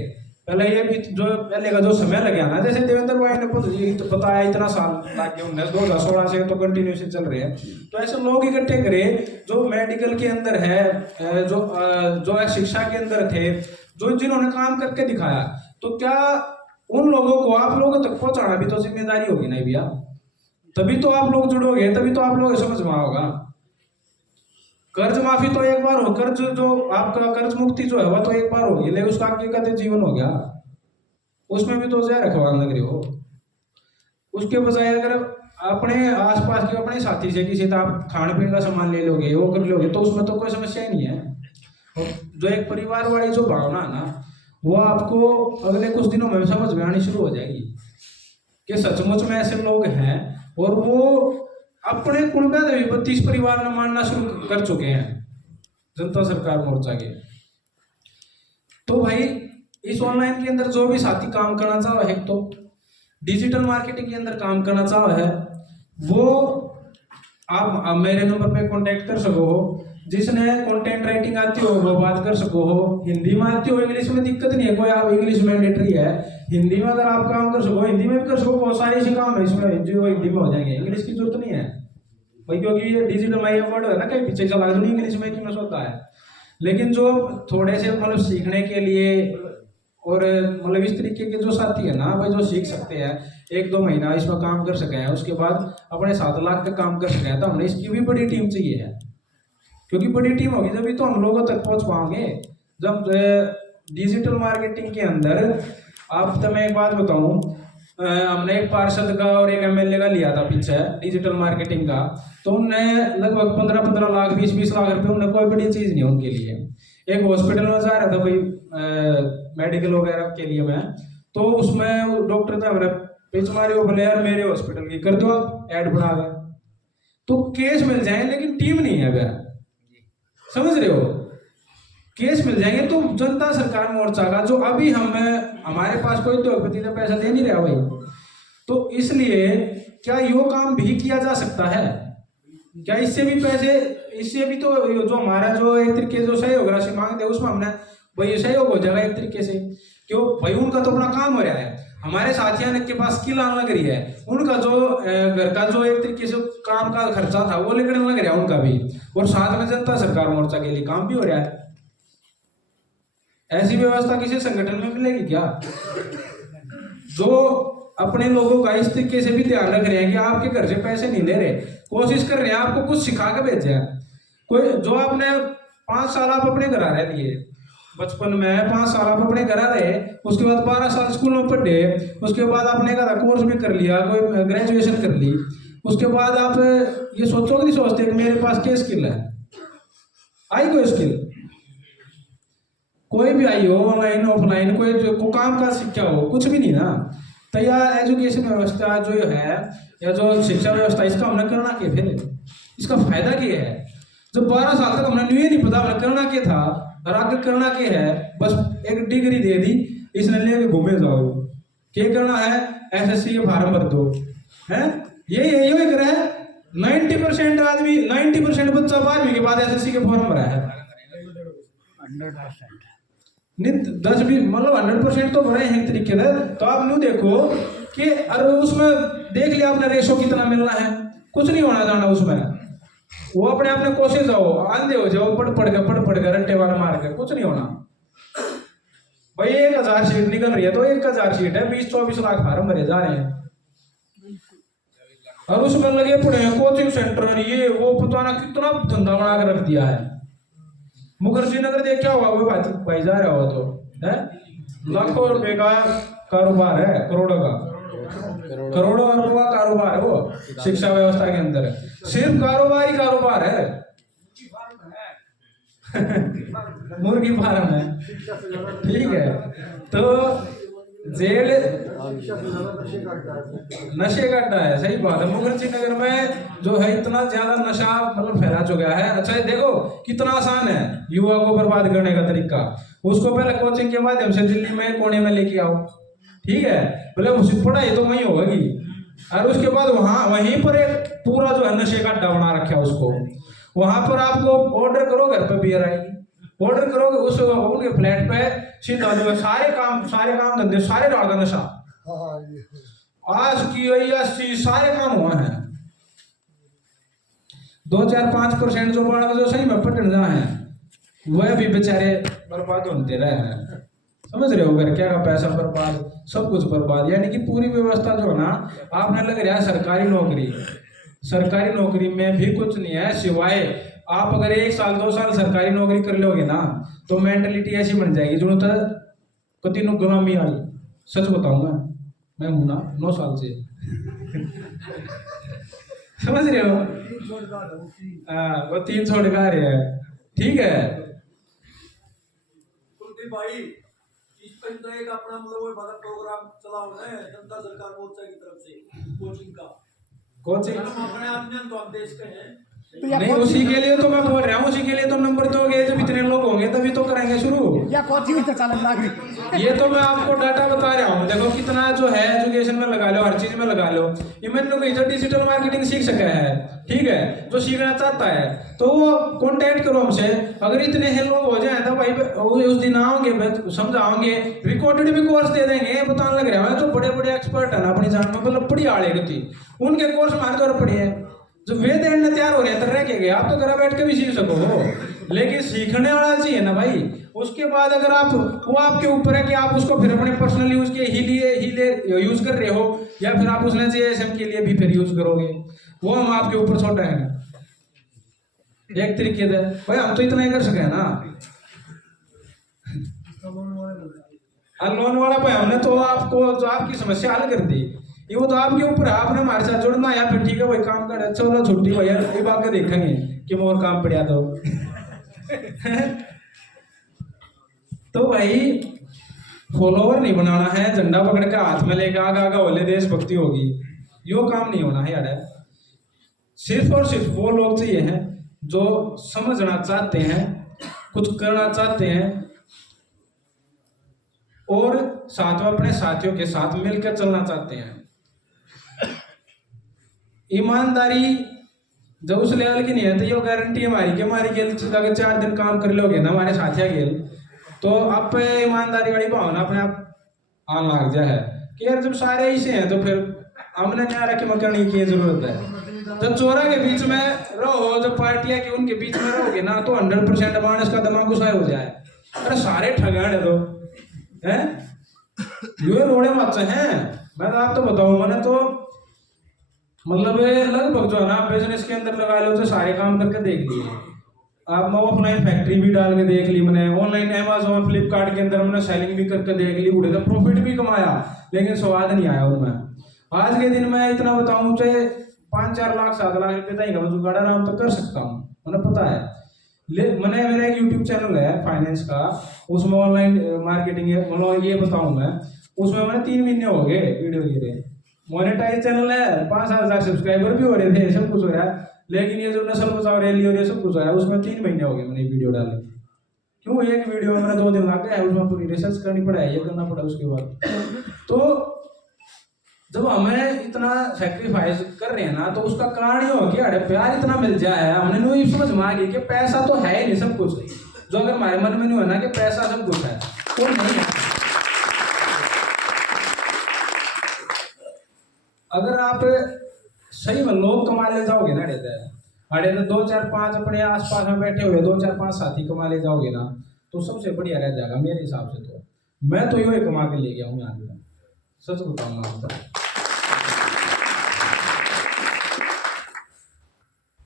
पहले ये भी जो पहले का जो समय लगे ना, जैसे देवेंद्र भाई ने तो बताया इतना साल लग गया, 2016 से तो कंटिन्यूशन चल रहे हैं, तो ऐसे लोग इकट्ठे करे जो मेडिकल के अंदर है, जो शिक्षा के अंदर थे, जो जिन्होंने काम करके दिखाया। तो क्या उन लोगों को आप लोगों तक पहुंचाना भी तो जिम्मेदारी होगी ना भैया, तभी तो आप लोग जुड़ोगे, तभी तो आप लोग समझ में होगा। कर्ज माफी तो एक बार हो, कर्ज जो आपका कर्ज मुक्ति जो है वह तो एक बार होगी, लेकिन उसका आगे का जीवन हो गया, उसमें भी तो जय रखवान लग रही हो। उसके बजाय अगर अपने आसपास के अपने साथी से किसी का आप खाने पीने का सामान ले लोगे, वो कर लोगे, तो उसमें तो कोई समस्या ही नहीं है। और जो एक परिवार वाली जो भावना है ना, वो आपको अगले कुछ दिनों में समझ में आनी शुरू हो जाएगी कि सचमुच में ऐसे लोग हैं और वो अपने कुणबा 32 परिवार ने मानना शुरू कर चुके हैं जनता सरकार मोर्चा के। तो भाई इस ऑनलाइन के अंदर जो भी साथी काम करना चाहो है, तो डिजिटल मार्केटिंग के अंदर काम करना चाहो है, वो आप मेरे नंबर पे कांटेक्ट कर सको हो। जिसने कंटेंट राइटिंग आती हो वो बात कर सको हो, हिंदी में आती हो, इंग्लिश में दिक्कत नहीं है कोई, आप इंग्लिश मैंडेटरी है, हिंदी में अगर आप काम कर सको हिंदी में भी कर सको, बहुत सारे ऐसे काम है इसमें जो हिंदी में हो जाएंगे, इंग्लिश की जरूरत नहीं है भाई, क्योंकि ये डिजिटल माई वर्ड है ना, कहीं पीछे चला तो नहीं इंग्लिश में कि होता है। लेकिन जो थोड़े से मतलब सीखने के लिए और मतलब इस तरीके के जो साथी है ना भाई, जो सीख सकते हैं 1-2 महीना इसमें काम कर सके हैं, उसके बाद अपने 7 लाख का काम कर सके हैं, तो हमने इसकी भी बड़ी टीम चाहिए है, क्योंकि बड़ी टीम होगी जब तो हम लोगों तक पहुंच पाओगे। जब डिजिटल मार्केटिंग के अंदर आप तो मैं एक बात बताऊं, हमने एक पार्षद का और एक एमएलए का लिया था पीछे डिजिटल मार्केटिंग का, तो उनने लगभग 15-15 लाख 20-20 लाख रुपए, उन्हें कोई बड़ी चीज नहीं उनके लिए। एक हॉस्पिटल में जा रहा था भाई मेडिकल वगैरह के लिए मैं, तो उसमें डॉक्टर था मेरा पिच मारे, वो बोले यार मेरे हॉस्पिटल की कर दो आप ऐड बना कर, तो केस मिल जाए, लेकिन टीम नहीं है भैया, समझ रहे हो, केस मिल जाएंगे। तो जनता सरकार मोर्चा का जो अभी हमारे पास कोई उद्योगपति का पैसा दे नहीं रहा भाई, तो इसलिए क्या यो काम भी किया जा सकता है क्या? इससे भी पैसे, इससे भी तो जो हमारा जो एक तरीके जो सहयोग राशि मांगते हैं उसमें हमने भाई सहयोग हो जाएगा एक तरीके से, क्यों भाई उनका तो अपना काम हो रहा है, हमारे साथियों के पास स्किल आने लग रही है, उनका जो घर का जो एक तरीके से काम का खर्चा था वो लेकर लग रहा है उनका भी, और साथ में जनता सरकार मोर्चा के लिए काम भी हो रहा है। ऐसी व्यवस्था किसी संगठन में मिलेगी क्या, जो अपने लोगों का इस तरीके से भी ध्यान रख रहे हैं कि आपके घर से पैसे नहीं ले रहे, कोशिश कर रहे हैं आपको कुछ सिखा के भेजे हैं। कोई जो आपने 5 साल आप अपने घर आ रहे दिए, बचपन में 5 साल आप अपने घर रहे, उसके बाद 12 साल स्कूल में पढ़े, उसके बाद आपने का कोर्स भी कर लिया, कोई ग्रेजुएशन कर ली, उसके बाद आप ये सोचोगे नहीं सोचते कि मेरे पास क्या स्किल है? आई कोई स्किल? कोई भी आई हो, ऑनलाइन ऑफलाइन, कोई काम का सीखा हो, कुछ भी नहीं ना। तो यह एजुकेशन व्यवस्था जो है या जो शिक्षा व्यवस्था, इसका हमने करना क्या? फिर इसका फायदा क्या है? जब 12 साल तक हमने ये नहीं पता हमने करना क्या था और आगे करना क्या है, बस एक डिग्री दे दी, इसने लेके घूमे जाओ, क्या करना है? एसएससी के फॉर्म भर दो, है यही कर रहा है। 90% आदमी, 90% बच्चा 12वीं के बाद एसएससी के फॉर्म भरा है। 100%। नहीं 10-20 मतलब 100% तो भरे हैं एक तरीके से। तो आप न्यू देखो कि अरे उसमें देख लिया आपने रेशो कितना मिलना है, कुछ नहीं होना जाना उसमें। वो अपने कोशिश जाओ, आंधे हो जाओ, पढ़ के रट्टे वाला मार के, कुछ नहीं होना भाई। 1000 सीट निकल रही है तो 1000 सीट है, 20-24 लाख फार्म भरे जा रहे हैं और उसमें लगे पड़े हैं कोचिंग सेंटर, ये वो पता ना कितना धंधा बना के रख दिया है। मुखर्जी नगर देख क्या हुआ, वो भाई जा रहा हुआ तो है, लाखों रुपए का कारोबार है, करोड़ों का, करोड़ों अरबों का कारोबार है वो शिक्षा व्यवस्था के अंदर। सिर्फ कारोबार ही कारोबार है। मुर्गी फार्म है, ठीक है। तो जेल नशे का अड्डा है, सही बात है। मुखर्जी नगर में जो है इतना ज्यादा नशा मतलब फैला चुका है। अच्छा देखो कितना आसान है युवा को बर्बाद करने का तरीका। उसको पहले कोचिंग के माध्यम से दिल्ली में कोने में लेके आओ, ठीक है, बोले उसकी पढ़ाई तो वहीं होगी और उसके बाद वहीं पर एक पूरा जो है नशे का अड्डा बना रखा है उसको। वहां पर आपको ऑर्डर करो, घर पर बियर आएगी, ऑर्डर करोगे उस उनके फ्लैट पे सीधा जो है सारे काम धंधे सारे डाल का नशा, आज की वही सारे काम हुआ है। 2-4-5% जो बड़ा जो सही में पटन जा है वह भी बेचारे बर्बाद होते रहे हैं। समझ रहे हो, घर क्या का पैसा बर्बाद, सब कुछ बर्बाद। यानी कि पूरी व्यवस्था जो है ना, आपने लग रहा है सरकारी नौकरी में भी कुछ नहीं है सिवाय आप अगर 1 साल 2 साल सरकारी नौकरी कर लोगे ना तो मेंटलिटी ऐसी बन जाएगी जो कति नु गुलामी वाली। सच बताऊंगा, मैं हूं ना 9 साल से। समझ रहे हो, वो 3 छोड़ का रहे हैं, ठीक है। कुलदीप भाई, इस पर तो एक अपना मतलब वो बड़ा प्रोग्राम चला हुआ है जनता सरकार मोर्चा की तरफ से कोचिंग का। कोचिंग हम अपने आदमी तो हम देश के हैं नहीं, उसी के लिए तो मैं बोल रहा हूँ, उसी के लिए तो नंबर दोगे, जब इतने लोग होंगे तभी तो करेंगे शुरू। या कोचिंग तो चलन लाग ये तो मैं आपको डाटा बता रहा हूँ। देखो कितना जो है एजुकेशन में लगा लो, हर चीज में लगा लो। ये मैंने कही जो डिजिटल मार्केटिंग सीख सका है, ठीक है, जो सीखना चाहता है तो वो कॉन्टेक्ट करो हमसे। अगर इतने ही लोग हो जाए तो भाई उस दिन आओगे, समझाओगे, रिकॉर्डेड भी कोर्स दे देंगे। बताने लग रहा है जो बड़े बड़े एक्सपर्ट है ना अपनी जान में, मतलब बड़ी आड़े गति, उनके कोर्स हमारे द्वारा पढ़े हैं। जो वेद ने तैयार हो रहे हैं तो रह के गए, आप तो घर बैठ के भी सीख सको, लेकिन सीखने वाला चाहिए ना भाई। उसके बाद अगर आप वो आपके ऊपर है कि आप उसको फिर अपने पर्सनल यूज के ही लिए यूज कर रहे हो या फिर आप उसने JSM के लिए भी फिर यूज करोगे, वो हम आपके ऊपर छोटा है एक तरीके से। भाई हम तो इतना ही कर सके है ना। लोन वाला भाई हमने तो आपको जो आपकी समस्या हल कर दी, ये वो तो आपके ऊपर है, आपने हमारे साथ जुड़ना या फिर ठीक है भाई काम कर, चलो छुट्टी भैया ये बात के देखेंगे कि मोर काम पड़ा तो भाई फॉलोवर नहीं बनाना है, झंडा पकड़ के हाथ में लेकर आगा बोले देशभक्ति होगी, यो काम नहीं होना है यार। सिर्फ और सिर्फ वो लोग चाहिए हैं जो समझना चाहते हैं, कुछ करना चाहते हैं और साथ में अपने साथियों के साथ मिलकर चलना चाहते हैं। ईमानदारी जब उस लेवल की नहीं है तो ये गारंटी हमारी कि हमारी गेल अगर 4 दिन काम कर लोगे ना हमारे साथिया गेल तो आप ईमानदारी वाली भावना अपने आप आने लग जाए है कि यार जब सारे ऐसे हैं तो फिर हमने क्या रखे मकानी की जरूरत है। जब चोरा के बीच में रहो, जब पार्टियां के उनके बीच में रहोगे ना तो 100% मानस का दिमाग गुस्सा हो जाए। अरे सारे ठगान है तो हैं ये रोड़े मत हैं। मैं तो आप तो बताऊं, मैंने तो मतलब लगभग जो है ना बिजनेस के अंदर लगा लो तो सारे काम करके देख लिए। आप मैं ऑफलाइन फैक्ट्री भी डाल के देख ली, मैंने ऑनलाइन अमेजोन फ्लिपकार्ट के अंदर मैंने सेलिंग भी करके देख ली, उड़े तो प्रॉफिट भी कमाया, लेकिन स्वाद नहीं आया उनमें। आज के दिन मैं इतना बताऊं चाहे 5-4 लाख 7 लाख रुपए का मैं जुगाड़ आराम तो कर सकता हूँ, मैंने पता है। मैंने मेरा एक यूट्यूब चैनल है फाइनेंस का, उसमें ऑनलाइन मार्केटिंग है, मतलब ये बताऊं मैं, उसमें मैंने 3 महीने हो गए वीडियो गिरे, मोनेटाइज चैनल है, 5-7 हजार सब्सक्राइबर भी हो रहे थे, सब कुछ हो रहा है, लेकिन ये जो नस्ल बचाओ रैली और ये सब कुछ हो रहा है उसमें 3 महीने हो गए मैंने वीडियो डाले। क्यों? एक वीडियो में मैंने 2 दिन लग गए, उसमें पूरी रिसर्च करनी पड़ा है, ये करना पड़ा उसके बाद। तो जब हमें इतना सेक्रीफाइस कर रहे हैं ना, तो उसका कारण ये हो कि अरे प्यार इतना मिल जाए, हमने नहीं समझ में आ गई कि पैसा तो है ही नहीं सब कुछ। जो अगर हमारे मन में नहीं है ना कि पैसा सब कुछ है, तो नहीं है। अगर आप सही में लोग कमा ले जाओगे ना, अरे तो 2-4-5 अपने आसपास में बैठे हुए 2-4-5 साथी कमा ले जाओगे ना, तो सबसे बढ़िया रह जाएगा मेरे हिसाब से। तो मैं तो यही कमा के ले गया हूँ यहाँ पे, सच बताऊंगा आपको।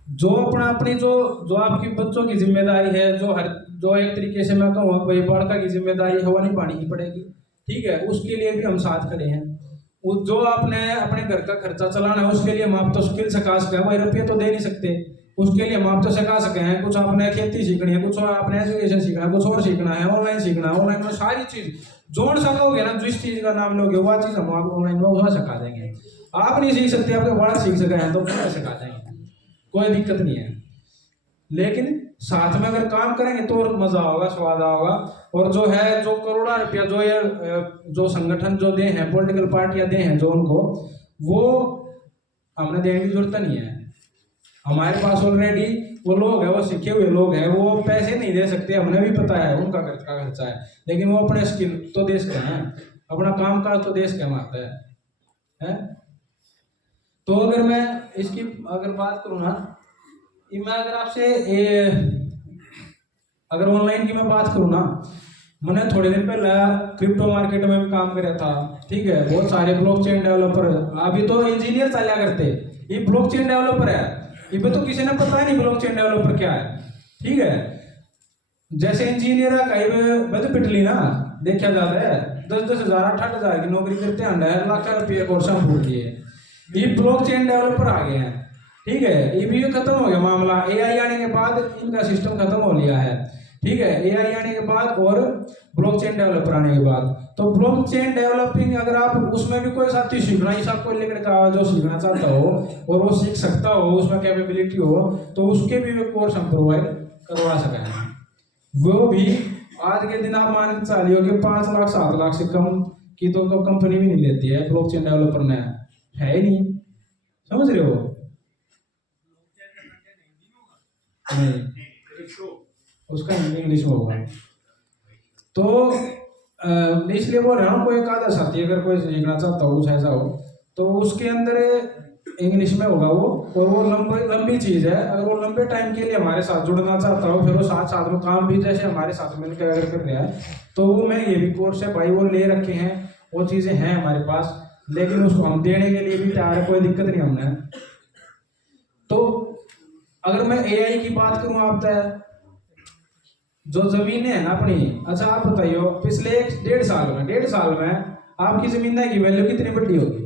जो अपनी जो आपकी बच्चों की जिम्मेदारी है, जो एक तरीके से मैं कहूँ भाई बड़का की जिम्मेदारी है, वो निभानी ही पड़ेगी, ठीक है। उसके लिए भी हम साथ खड़े हैं। जो आपने अपने घर का खर्चा चलाना है, उसके लिए हम आप तो स्किल सिखा सके हैं, वही रुपये तो दे नहीं सकते, उसके लिए हम आप तो सिखा सके हैं। कुछ आपने खेती सीखनी है, कुछ और आपने एजुकेशन सीखना है, कुछ और सीखना है, ऑनलाइन सीखना है, ऑनलाइन में सारी चीज जोड़ सकोगे ना, जिस चीज का नाम लोगे वह चीज हम आपको ऑनलाइन में वह सिखा देंगे। आप नहीं सीख सकते, आपके बड़ा सीख सके हैं तो पूरा सिखा देंगे, कोई दिक्कत नहीं है। लेकिन साथ में अगर काम करेंगे तो और मजा होगा, स्वाद होगा। और जो है जो करोड़ों रुपया जो ये जो संगठन जो दे हैं, पॉलिटिकल पार्टियां दे हैं जो उनको, वो हमने देने की जरूरत नहीं है। हमारे पास ऑलरेडी वो लोग हैं, वो सीखे हुए लोग हैं, वो पैसे नहीं दे सकते, हमने भी पता है उनका खर्चा है, लेकिन वो अपने स्किल तो देश के हैं, अपना काम काज तो देश के मारता है? तो अगर मैं इसकी अगर बात करूँ ना, मैं अगर आपसे अगर ऑनलाइन की मैं बात करूँ ना, मैंने थोड़े दिन पहले क्रिप्टो मार्केट में भी काम कराया था, ठीक है। बहुत सारे ब्लॉकचेन डेवलपर, अभी तो इंजीनियर चला करते, ये ब्लॉकचेन डेवलपर है, ये तो किसी ने पता ही नहीं ब्लॉकचेन डेवलपर क्या है, ठीक है। जैसे इंजीनियर है कहीं तो पिटली ना देखा जाता है, 10-10 हजार 8-8 हजार की नौकरी करते हैं, 1.5 लाख रुपये कोर्स फूट लिए, ये ब्लॉकचेन डेवलपर आ गए हैं, ठीक है। ये भी खत्म हो गया मामला, एआई आने के बाद इनका सिस्टम खत्म हो लिया है, ठीक है। एआई आने के बाद और ब्लॉकचेन डेवलपर आने के बाद, तो ब्लॉकचेन डेवलपिंग अगर आप उसमें भी कोई साथी सीखना, इस कोई लेकर का जो सीखना चाहता हो और वो सीख सकता हो, उसमें कैपेबिलिटी हो, तो उसके भी कोर्स हम प्रोवाइड करवा सके हैं। वो भी आज के दिन आप मान के चलिए कि 5 लाख 7 लाख से कम की तो कंपनी भी नहीं लेती है ब्लॉकचेन डेवलपर में, है ही नहीं, समझ रहे हो? नहीं, उसका इंग्लिश में होगा। तो इसलिए बोल रहा हूँ, कोई एक आधा साथी अगर कोई सीखना चाहता हो, कुछ ऐसा हो, तो उसके अंदर इंग्लिश में होगा वो, और वो लंबी चीज़ है। अगर वो लंबे टाइम के लिए हमारे साथ जुड़ना चाहता हो, फिर वो साथ में काम भी जैसे हमारे साथ मिलकर अगर कर रहा है, तो वो मैं ये भी कोर्स है भाई वो ले रखे हैं, वो चीज़ें हैं हमारे पास, लेकिन उसको हम देने के लिए भी तैयार है, कोई दिक्कत नहीं हमने। तो अगर मैं एआई की बात करूं, आप जो जमीनें हैं ना अपनी, अच्छा आप बताइए पिछले 1.5 साल में आपकी जमीन की वैल्यू कितनी बढ़ी होगी?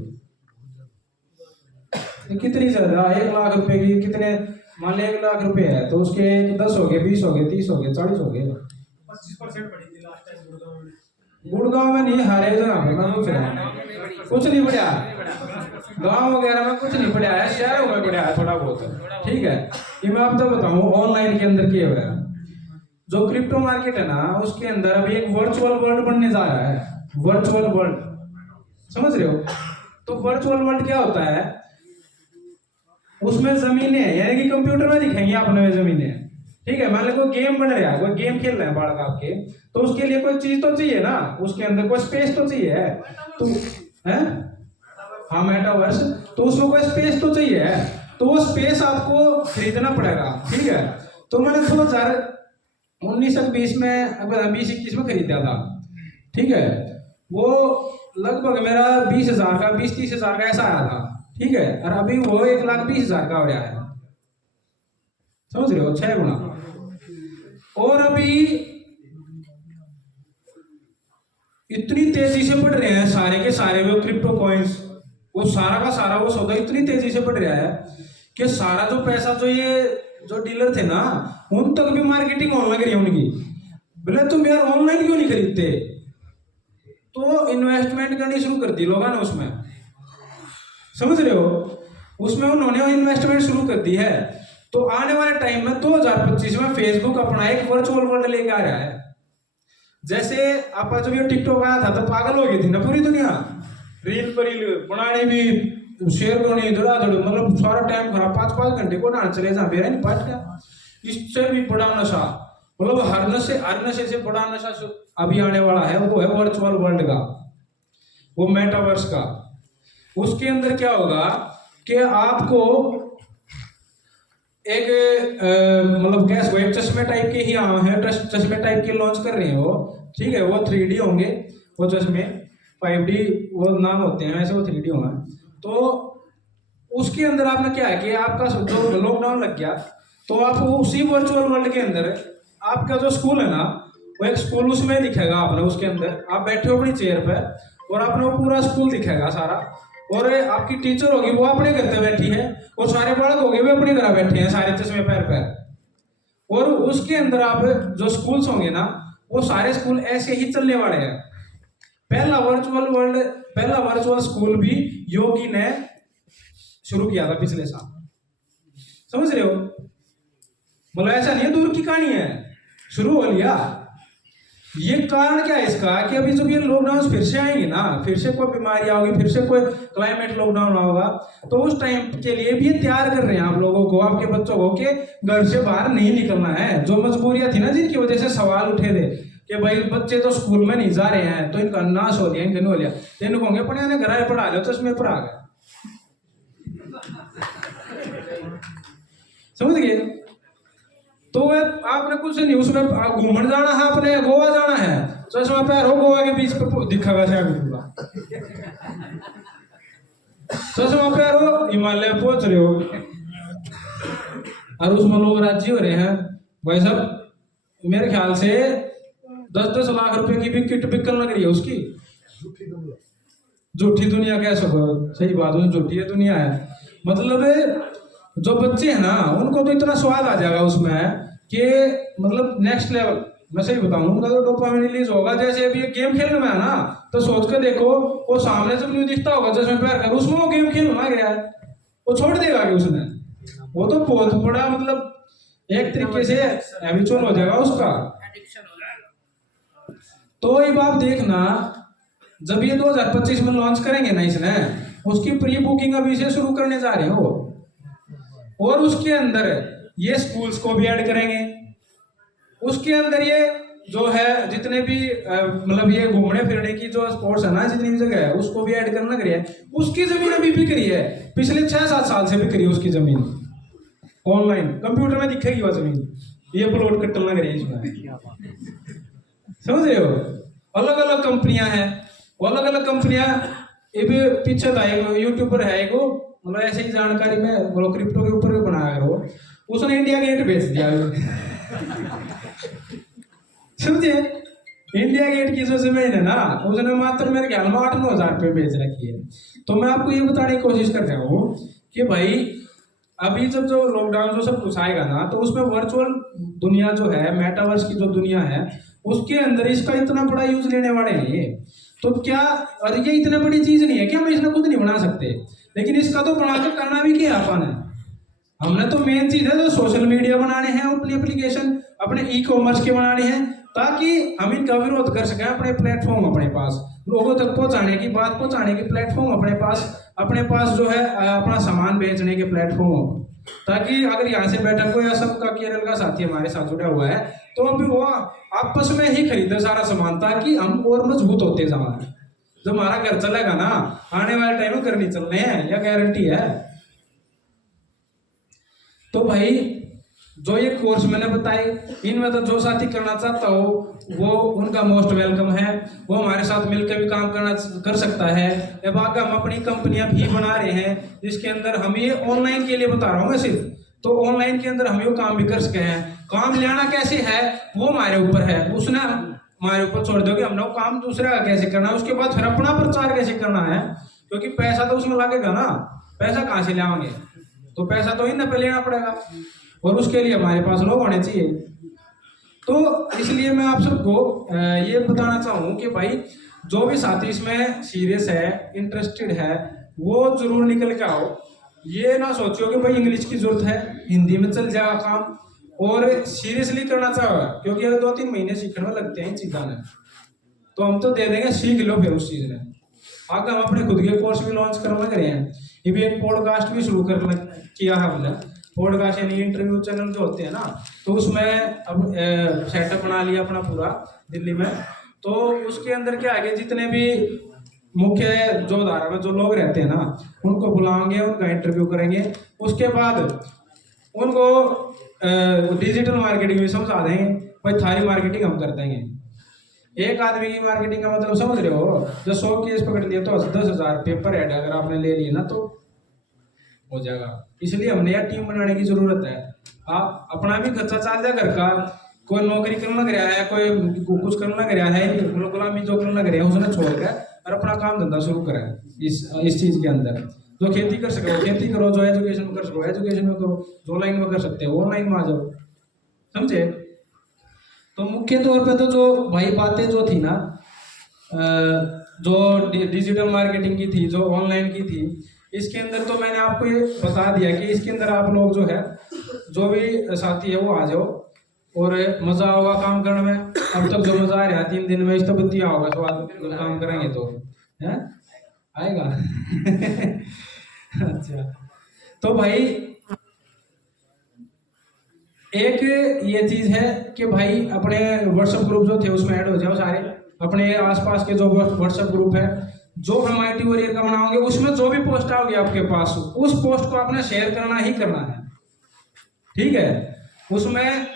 कितनी ज्यादा? 1 लाख रुपए की कितने, मान लिया 1 लाख रुपए है तो उसके 10 हो गए, 20 हो गए, 30 हो गए, 40 हो गए, 25% बढ़ी थी लास्ट टाइम गुड़गांव में। गुड़गांव में नहीं, हर एक जगह पे कुछ नहीं बढ़िया, गांव वगैरह में कुछ नहीं बढ़िया है, शहरों में बढ़िया है थोड़ा बहुत, ठीक है। ये मैं आपको बताऊं ऑनलाइन के अंदर क्या है, जो क्रिप्टो मार्केट है ना, उसके अंदर अभी एक वर्चुअल वर्ल्ड बनने जा रहा है, वर्चुअल वर्ल्ड, समझ रहे हो? तो वर्चुअल वर्ल्ड क्या होता है, उसमें जमीनें यानी कि कंप्यूटर में दिखेंगी आपने जमीनें, ठीक है। मान लो कोई गेम बन रहा है, कोई गेम खेल रहे हैं बालक आपके, तो उसके लिए कोई चीज तो चाहिए ना, उसके अंदर कोई स्पेस तो चाहिए, तो है हाँ मेटावर्स, तो उसमें कोई स्पेस तो चाहिए, तो वो स्पेस आपको खरीदना पड़ेगा, ठीक है। तो मैंने 2019-20 में 20-21 में खरीदा था, ठीक है। वो लगभग मेरा 20,000 का 20-30 हजार का ऐसा आया था, ठीक है। और अभी वो 1,20,000 का हो रहा है, समझ रहे हो? 6 गुना, और अभी इतनी तेजी से बढ़ रहे हैं सारे के सारे वो क्रिप्टो कॉइन्स, वो सारा का सारा वो सौदा इतनी तेजी से बढ़ रहा है कि सारा जो पैसा जो ये जो डीलर थे ना उन तक भी मार्केटिंग होने लग रही है उनकी। बोले तुम यार ऑनलाइन क्यों नहीं खरीदते, तो इन्वेस्टमेंट करनी शुरू कर दी लोगों ने उसमें, समझ रहे हो, उसमें उन्होंने इन्वेस्टमेंट शुरू कर दी है। तो आने वाले टाइम में 2025 में फेसबुक अपना एक वर्चुअल वर्ल्ड लेके आ रहा है। जैसे आप जब ये टिकटॉक आया था तो पागल हो गई थी ना पूरी दुनिया, रील पर रील बनाने भी, शेयर करनी धड़ाधड़, मतलब सारा टाइम खराब, 5-5 घंटे को नहाने चले जा बेरा नहीं पाट गया। इससे भी बड़ा नशा, मतलब हर नशे से बड़ा नशा अभी आने वाला है, वो है वर्चुअल वर्ल्ड का, वो मेटावर्स का। उसके अंदर क्या होगा कि आपको एक मतलब गैस वो एक चश्मे टाइप के ही है, चश्मे टाइप के लॉन्च कर रहे हैं वो, ठीक है, वो 3D होंगे वो चश्मे, 5D वो नाम होते हैं, ऐसे वो 3D होंगे। तो उसके अंदर आपने क्या है कि आपका जो लॉकडाउन लग गया तो आप उसी वर्चुअल वर्ल्ड के अंदर आपका जो स्कूल है ना वो एक स्कूल उसमें दिखेगा आपने, उसके अंदर आप बैठे हो अपनी चेयर पे और आपने वो पूरा स्कूल दिखेगा सारा, और आपकी टीचर होगी वो अपने घर पे बैठी है और सारे बालक होंगे वो अपने घर बैठे हैं सारे चश्मे पैर पैर, और उसके अंदर आप जो स्कूल्स होंगे ना वो सारे स्कूल ऐसे ही चलने वाले हैं। पहला वर्चुअल स्कूल भी योगी ने शुरू किया था पिछले साल, समझ रहे हो, मतलब ऐसा नहीं है दूर की कहानी है, शुरू हो लिया। ये कारण क्या है इसका कि अभी जब ये लॉकडाउन फिर से आएंगे ना, फिर से कोई बीमारी आओगी, फिर से कोई क्लाइमेट लॉकडाउन होगा, तो उस टाइम के लिए भी ये तैयार कर रहे हैं आप लोगों को, आपके बच्चों को, कि घर से बाहर नहीं निकलना है। जो मजबूरियां थी ना जिनकी वजह से सवाल उठे थे कि भाई बच्चे तो स्कूल में नहीं जा रहे हैं तो इनका नाश हो लिया, इनका नहीं हो लिया, तो इनको होंगे अपने घर आए पढ़ा लो चश्मे पर आ गए, समझ गए। तो आपने कुछ नहीं, उसमें घूमने जाना है, अपने गोवा जाना है, चश्मा पैर गोवा के बीच पे दिखा शायद पूरा, चश्मा पैर हिमालय पहुंच रहे हो, और उसमें लोग राजी हो रहे हैं। भाई साहब मेरे ख्याल से 10-10 लाख रुपए की भी किट बिकन लग रही है उसकी। झूठी दुनिया कह सको, सही बात है, झूठी है दुनिया है। मतलब जो बच्चे हैं ना उनको तो इतना स्वाद आ जाएगा उसमें कि मतलब नेक्स्ट लेवल, मैं सही बताऊं उनका तो डोपामिन रिलीज होगा। जैसे अभी ये गेम खेलने में है ना तो सोच कर देखो, वो सामने जब नहीं दिखता होगा चश्मे पैर कर, उसमें वो गेम खेलना गया है, वो छोड़ देगा कि उसने, वो तो बहुत बड़ा मतलब एक तरीके से हैबिचुअल हो जाएगा उसका। तो अब आप देखना जब ये 2025 में लॉन्च करेंगे ना इसने, उसकी प्री बुकिंग अभी से शुरू करने जा रहे हो, और उसके अंदर ये स्कूल्स को भी ऐड करेंगे, उसके अंदर ये जो है जितने भी मतलब ये घूमने फिरने की जो स्पोर्ट्स है ना जितनी भी जगह है उसको भी ऐड करना करिए। उसकी जमीन अभी बिक रही है, पिछले 6-7 साल से बिक रही है उसकी जमीन, ऑनलाइन कंप्यूटर में दिखेगी वो जमीन, ये प्लॉट कटल लग रही है इसमें, समझ रहे हो। अलग अलग कंपनियां हैं, अलग अलग कंपनियां, ये भी पीछे था एक यूट्यूबर है एक, मतलब ऐसे ही जानकारी में मतलब क्रिप्टो के ऊपर भी बनाया वो, उसने इंडिया गेट बेच दिया समझे, इंडिया गेट की जो जमीन है ना उसने मात्र मेरे ख्याल में 8-9 हजार रुपये बेच रखी है। तो मैं आपको ये बताने की कोशिश कर रहा हूँ कि भाई अभी जब जो लॉकडाउन जो सब कुछ आएगा ना तो उसमें वर्चुअल दुनिया जो है, मेटावर्स की जो दुनिया है उसके अंदर इसका इतना बड़ा यूज लेने वाले हैं ये, तो क्या, और ये इतनी बड़ी चीज नहीं है कि हम इसने खुद नहीं बना सकते, लेकिन इसका तो बनाकर करना भी क्या अपन है, हमने तो मेन चीज है जो सोशल मीडिया बनाने हैं, अपनी एप्लीकेशन अपने ई-कॉमर्स के बनाने हैं, ताकि हम इनका विरोध कर सकें, अपने प्लेटफॉर्म अपने पास लोगों तक पहुंचाने की बात पहुंचाने की प्लेटफॉर्म अपने पास जो है अपना सामान बेचने के प्लेटफॉर्म, ताकि अगर यहाँ से बैठा कोई असम का केरल का साथी हमारे साथ जुड़ा हुआ है तो अभी वो आपस में ही खरीदे सारा सामान, ताकि हम और मजबूत होते जाए। जब हमारा घर चलेगा ना आने वाले टाइम में घर नहीं चलने हैं, यह गारंटी है। तो भाई जो ये कोर्स मैंने बताए इनमें तो जो साथी करना चाहता हो वो उनका मोस्ट वेलकम है, वो हमारे साथ मिलकर भी काम कर सकता है। अब आगे हम अपनी कंपनियां भी बना रहे हैं जिसके अंदर हम ये ऑनलाइन के लिए बता रहा हूँ मैं सिर्फ, तो ऑनलाइन के अंदर हम ये काम भी कर सके हैं। काम लेना कैसे है वो हमारे ऊपर है, उसने हमारे ऊपर छोड़ दो कि हमने वो काम दूसरे का कैसे करना है, उसके बाद फिर अपना प्रचार कैसे करना है, क्योंकि पैसा तो उसमें लगेगा ना, पैसा कहाँ से लाएंगे, तो पैसा तो इन पे लेना पड़ेगा और उसके लिए हमारे पास लोग होने चाहिए। तो इसलिए मैं आप सबको ये बताना चाहूँ कि भाई जो भी साथी इसमें सीरियस है, इंटरेस्टेड है, वो जरूर निकल के आओ। ये ना सोचो कि भाई इंग्लिश की जरूरत है, हिंदी में चल जाएगा काम, और सीरियसली करना चाहो, क्योंकि अगर 2-3 महीने सीखने में लगते हैं इन चीज़ों में, तो हम तो दे देंगे, सीख लो फिर उस चीज़ में। आगे हम अपने खुद के कोर्स भी लॉन्च करने लग रहे हैं, ये भी एक पॉडकास्ट भी शुरू किया है हमने। पॉडकास्ट यानी इंटरव्यू चैनल जो होते हैं ना, तो उसमें अब सेटअप बना लिया अपना पूरा दिल्ली में। तो उसके अंदर क्या आगे जितने भी मुख्य जो उदाहरण में जो लोग रहते हैं ना, उनको बुलाएंगे, उनका इंटरव्यू करेंगे, उसके बाद उनको डिजिटल मार्केटिंग भी समझा देंगे। भाई थारी मार्केटिंग हम कर देंगे। एक आदमी की मार्केटिंग का मतलब समझ रहे हो, जो 100 केस पकड़ लिए तो 10,000 पेपर ऐड अगर आपने ले लिए ना तो हो जाएगा। इसलिए हमने यार टीम बनाने की जरूरत है। आप अपना भी खर्चा चाल जाए घर का, कोई नौकरी करने लग रहा है, कोई कुछ करने लग रहा है, गुलामी जो करने लग रहा है उसने छोड़ कर और अपना काम धंधा शुरू करें इस चीज के अंदर। जो खेती कर सके खेती करो, जो एजुकेशन में कर सको एजुकेशन में करो, जो ऑनलाइन में कर सकते हो ऑनलाइन में आ जाओ, समझे। तो मुख्य तौर पे तो जो भाई बातें जो थी ना, जो डिजिटल मार्केटिंग की थी, जो ऑनलाइन की थी, इसके अंदर तो मैंने आपको ये बता दिया कि इसके अंदर आप लोग जो है, जो भी साथी है वो आ जाओ और मजा होगा काम करने में। अब तक जो मजा आ रहा है 3 दिन में, इस तो बतिया होगा स्वाद काम करेंगे तो है आएगा। अच्छा, तो भाई एक ये चीज है कि भाई अपने व्हाट्सएप ग्रुप जो थे उसमें ऐड हो जाओ सारे, अपने आसपास के जो व्हाट्सएप ग्रुप है जो हम IT वॉरियर का बनाओगे, उसमें जो भी पोस्ट आओगे आपके पास, उस पोस्ट को आपने शेयर करना ही करना है, ठीक है। उसमें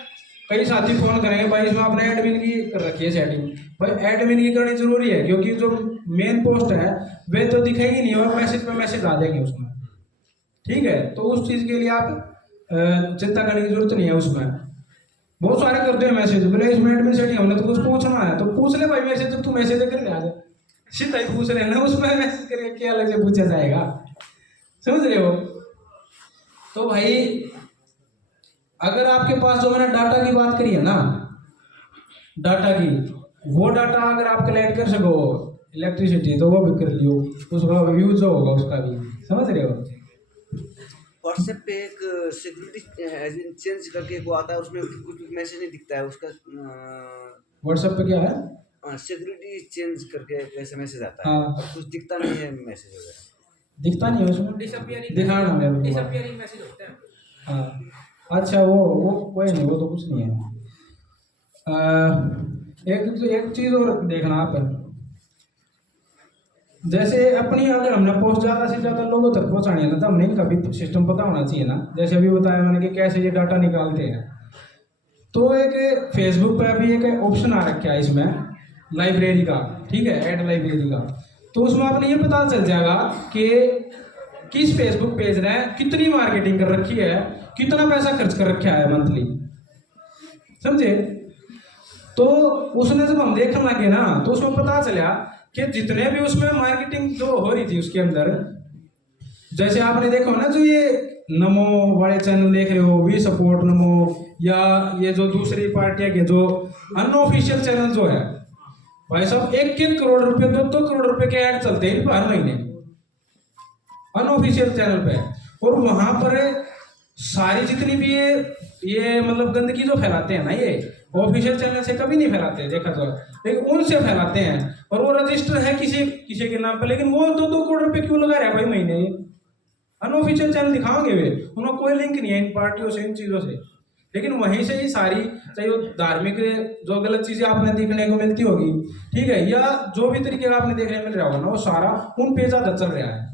कई साथी फोन करेंगे, भाई इसमें आपने एडमिन की कर रखी है सेटिंग, भाई एडमिन की करनी जरूरी है, क्योंकि जो मेन पोस्ट है वे तो दिखेगी नहीं और मैसेज पे मैसेज आ जाएंगे उसमें, ठीक है। तो उस चीज के लिए आप चिंता करने की जरूरत नहीं है। उसमें बहुत सारे करते हैं मैसेज, बोले इसमें एडमिन सेटिंग हमने तो कुछ पूछना है तो पूछ ले भाई मैसेज, जब तू मैसेज कर ले आ जा, सीधा ही पूछ रहे ना, उसमें मैसेज करके क्या अलग से पूछा जाएगा, समझ रहे हो। तो भाई अगर आपके पास जो मैंने डाटा की बात करी है ना, डाटा की, वो डाटा अगर आप कलेक्ट कर सको इलेक्ट्रिसिटी, तो वो भी कर लियो, उसका यूज होगा उसका भी, समझ रहे हो। व्हाट्सएप पे एक सिक्योरिटी चेंज करके वो आता है, उसमें कुछ मैसेज नहीं दिखता है उसका। व्हाट्सएप पे क्या है, सिक्योरिटी चेंज करके कैसे मैसेज आता है, हाँ। और कुछ दिखता नहीं है मैसेज वगैरह, दिखता नहीं है उसमें, दिखाना मेरे को, डिसअपीयरिंग मैसेज होते हैं। हाँ अच्छा, वो नहीं, वो तो कुछ नहीं है। एक चीज और देखना आप, जैसे अपनी अगर हमने पोस्ट ज़्यादा से ज़्यादा लोगों तक पहुंचानी है ना, तो हमने इनका भी सिस्टम पता होना चाहिए ना। जैसे अभी बताया मैंने कि कैसे ये डाटा निकालते हैं, तो एक फेसबुक पे अभी एक ऑप्शन आ रखा है इसमें लाइब्रेरी का, ठीक है, ऐड लाइब्रेरी का। तो उसमें आपने ये पता चल जाएगा कि किस फेसबुक पेज ने कितनी मार्केटिंग कर रखी है, कितना पैसा खर्च कर रखा है मंथली, समझे। तो उसने जब हम देखने लगे ना, तो उसमें पता चला कि जितने भी उसमें मार्केटिंग जो हो रही थी उसके अंदर, जैसे आपने देखा हो ना, जो ये नमो वाले चैनल देख रहे हो, वी सपोर्ट नमो, या ये जो दूसरी पार्टियां के जो अनऑफिशियल चैनल जो है, भाई साहब 1-1 करोड़ रुपए 2-2 करोड़ रुपए के ऐड चलते हैं हर महीने अनऑफिशियल चैनल पे। और वहां पर सारी जितनी भी ये मतलब गंदगी जो फैलाते हैं ना, ये ऑफिशियल चैनल से कभी नहीं फैलाते देखा जाए, लेकिन उनसे फैलाते हैं। और वो रजिस्टर है किसी के नाम पर, लेकिन वो 2-2 करोड़ रुपए क्यों लगा रहा है भाई महीने। अनऑफिशियल चैनल दिखाओगे वे, उनका कोई लिंक नहीं है इन पार्टियों से, इन चीज़ों से, लेकिन वहीं से ही सारी, चाहे वो धार्मिक जो गलत चीज़ें आपने देखने को मिलती होगी, ठीक है, या जो भी तरीके का आपने देखने मिल रहा होगा ना, वो सारा उन पेज ज़्यादा चल रहा है।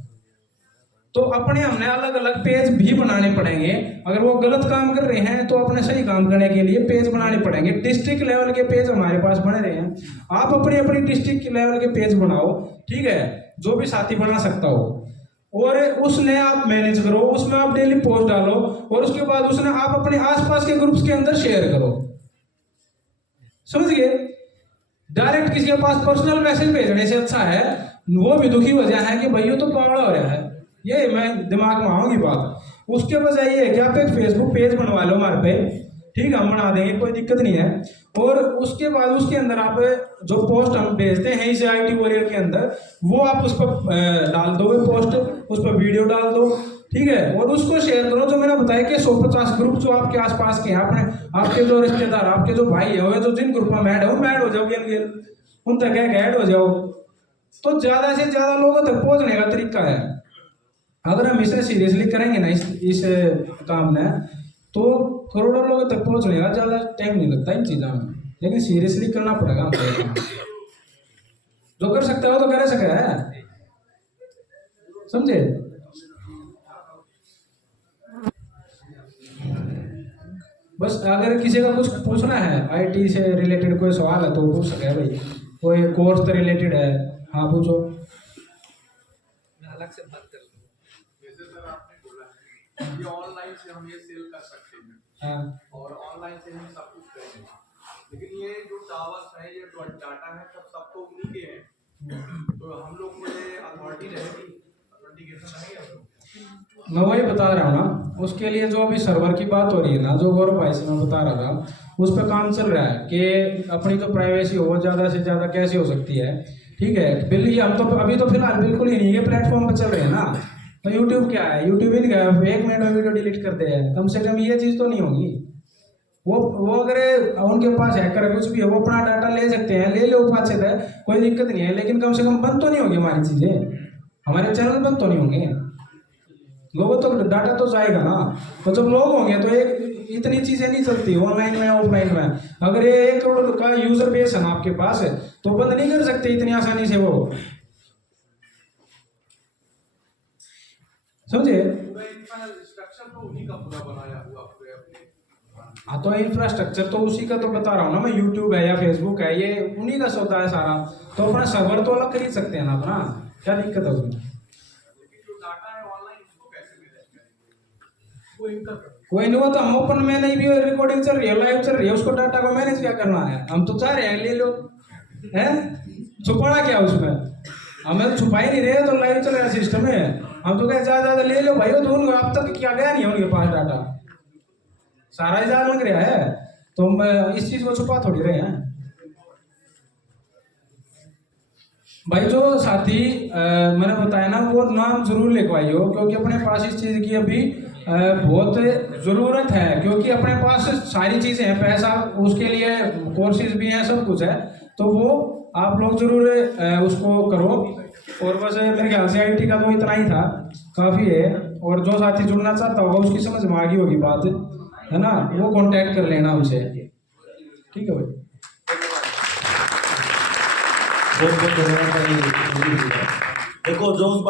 तो अपने हमने अलग अलग पेज भी बनाने पड़ेंगे। अगर वो गलत काम कर रहे हैं तो अपने सही काम करने के लिए पेज बनाने पड़ेंगे। डिस्ट्रिक्ट लेवल के पेज हमारे पास बने रहे हैं, आप अपनी अपनी डिस्ट्रिक्ट लेवल के पेज बनाओ, ठीक है, जो भी साथी बना सकता हो। और उसने आप मैनेज करो, उसमें आप डेली पोस्ट डालो, और उसके बाद उसने आप अपने आसपास के ग्रुप्स के अंदर शेयर करो। समझ गए? डायरेक्ट किसी के पास पर्सनल मैसेज भेजने से अच्छा है वो भी दुखी हो जाए है कि भाई ये तो पावड़ा हो रहा है, ये मैं दिमाग में आऊंगी बात। उसके बजाय ये है कि आप एक फेसबुक पेज बनवा लो हमारे पे, ठीक है, हम बना देंगे, कोई दिक्कत नहीं है। और उसके बाद उसके अंदर आप जो पोस्ट हम भेजते हैं इस IT वॉरियर के अंदर, वो आप उस पर डाल दो पोस्ट, उस पर वीडियो डाल दो, ठीक है, और उसको शेयर करो। जो मैंने बताया कि 150 ग्रुप जो आपके आसपास के हैं, अपने आपके जो रिश्तेदार, आपके जो भाई है, वो जो जिन ग्रुप में ऐड है वो ऐड हो जाओ, उन तक ऐड हो जाओ, तो ज्यादा से ज्यादा लोगों तक पहुंचने का तरीका है। अगर हम इसे सीरियसली करेंगे ना इस काम में, तो करोड़ों लोगों तक पहुंचने का ज्यादा टाइम नहीं लगता इन चीजों में, लेकिन सीरियसली करना पड़ेगा हमको। जो कर सकता है वो तो कर सके है, समझे? बस अगर किसी का कुछ पूछना है IT से रिलेटेड कोई सवाल है तो पूछ सके भाई, कोई कोर्स से रिलेटेड है, हाँ पूछो। मैं अलग से बात कर लूँ। जैसे सर आपने बोला ये ऑनलाइन से हम ये सेल कर सकते हैं, हाँ और ऑनलाइन से हम सब कुछ करेंगे, लेकिन ये जो टावर्स है, ये डाटा है, सब तो उन्हीं के हैं, तो हम लोग को ये अथॉरिटी रहेगी, अथॉरिटिकेशन रहेगी हम लोग। मैं वही बता रहा हूँ ना, उसके लिए जो अभी सर्वर की बात हो रही है ना, जो गौरव भाई से मैं बता रहा था, उस पर काम चल रहा है कि अपनी जो प्राइवेसी हो वो ज़्यादा से ज़्यादा कैसे हो सकती है, ठीक है। बिल ये हम तो अभी तो फिलहाल बिल्कुल ही नहीं ये प्लेटफॉर्म पर चल रहे हैं ना, तो यूट्यूब क्या है, यूट्यूब ही क्या है, 1 मिनट में वीडियो डिलीट करते हैं, कम से कम ये चीज़ तो नहीं होगी। वो अगर उनके पास हैकर कुछ भी है वो अपना डाटा ले सकते हैं, ले लो बात से कोई दिक्कत नहीं है, लेकिन कम से कम बंद तो नहीं होगी हमारी चीज़ें, हमारे चैनल बंद तो नहीं होंगे, लोगों तो डाटा तो जाएगा ना। तो जब लोग होंगे तो एक इतनी चीजें नहीं चलती ऑनलाइन में ऑफलाइन में। अगर ये 1 करोड़ का यूजर बेस है ना आपके पास है तो बंद नहीं कर सकते इतनी आसानी से वो, समझे? पूरा इंफ्रास्ट्रक्चर तो उन्हीं का पूरा बनाया हुआ पूरे अपने। हाँ तो इंफ्रास्ट्रक्चर तो उसी का तो बता रहा हूँ ना मैं, यूट्यूब है या फेसबुक है, ये उन्हीं का सौदा है सारा, तो अपना सर्वर तो अलग खरीद सकते हैं ना अपना, क्या दिक्कत है उसमें? कोई नहीं, वो तो हम ओपन में नहीं भी रिकॉर्डिंग चल रही है, लाइव चल रही है, उसको डाटा को मैनेज क्या करना है, हम तो चाह रहे हैं ले लो, हैं छुपाना क्या उसमें, हमें तो छुपा ही नहीं रहे, तो लाइव चल रहा है सिस्टम है, हम तो कहे ज्यादा ले लो भाई, तो उनको अब तक क्या गया नहीं है उनके पास डाटा, सारा ही जान लग रहा है, तो हम इस चीज को छुपा थोड़ी रहे हैं भाई। जो साथी मैंने बताया ना वो नाम जरूर लिखवाइयो, क्योंकि अपने पास इस चीज की अभी बहुत ज़रूरत है, क्योंकि अपने पास सारी चीज़ें हैं, पैसा उसके लिए कोर्सेज भी हैं, सब कुछ है, तो वो आप लोग जरूर उसको करो। और बस मेरे ख्याल से IT का तो इतना ही था, काफ़ी है, और जो साथी जुड़ना चाहता होगा उसकी समझ में आ गई होगी बात, है ना, वो कांटेक्ट कर लेना हमसे, ठीक है भाई। बहुत बहुत धन्यवाद। देखो जो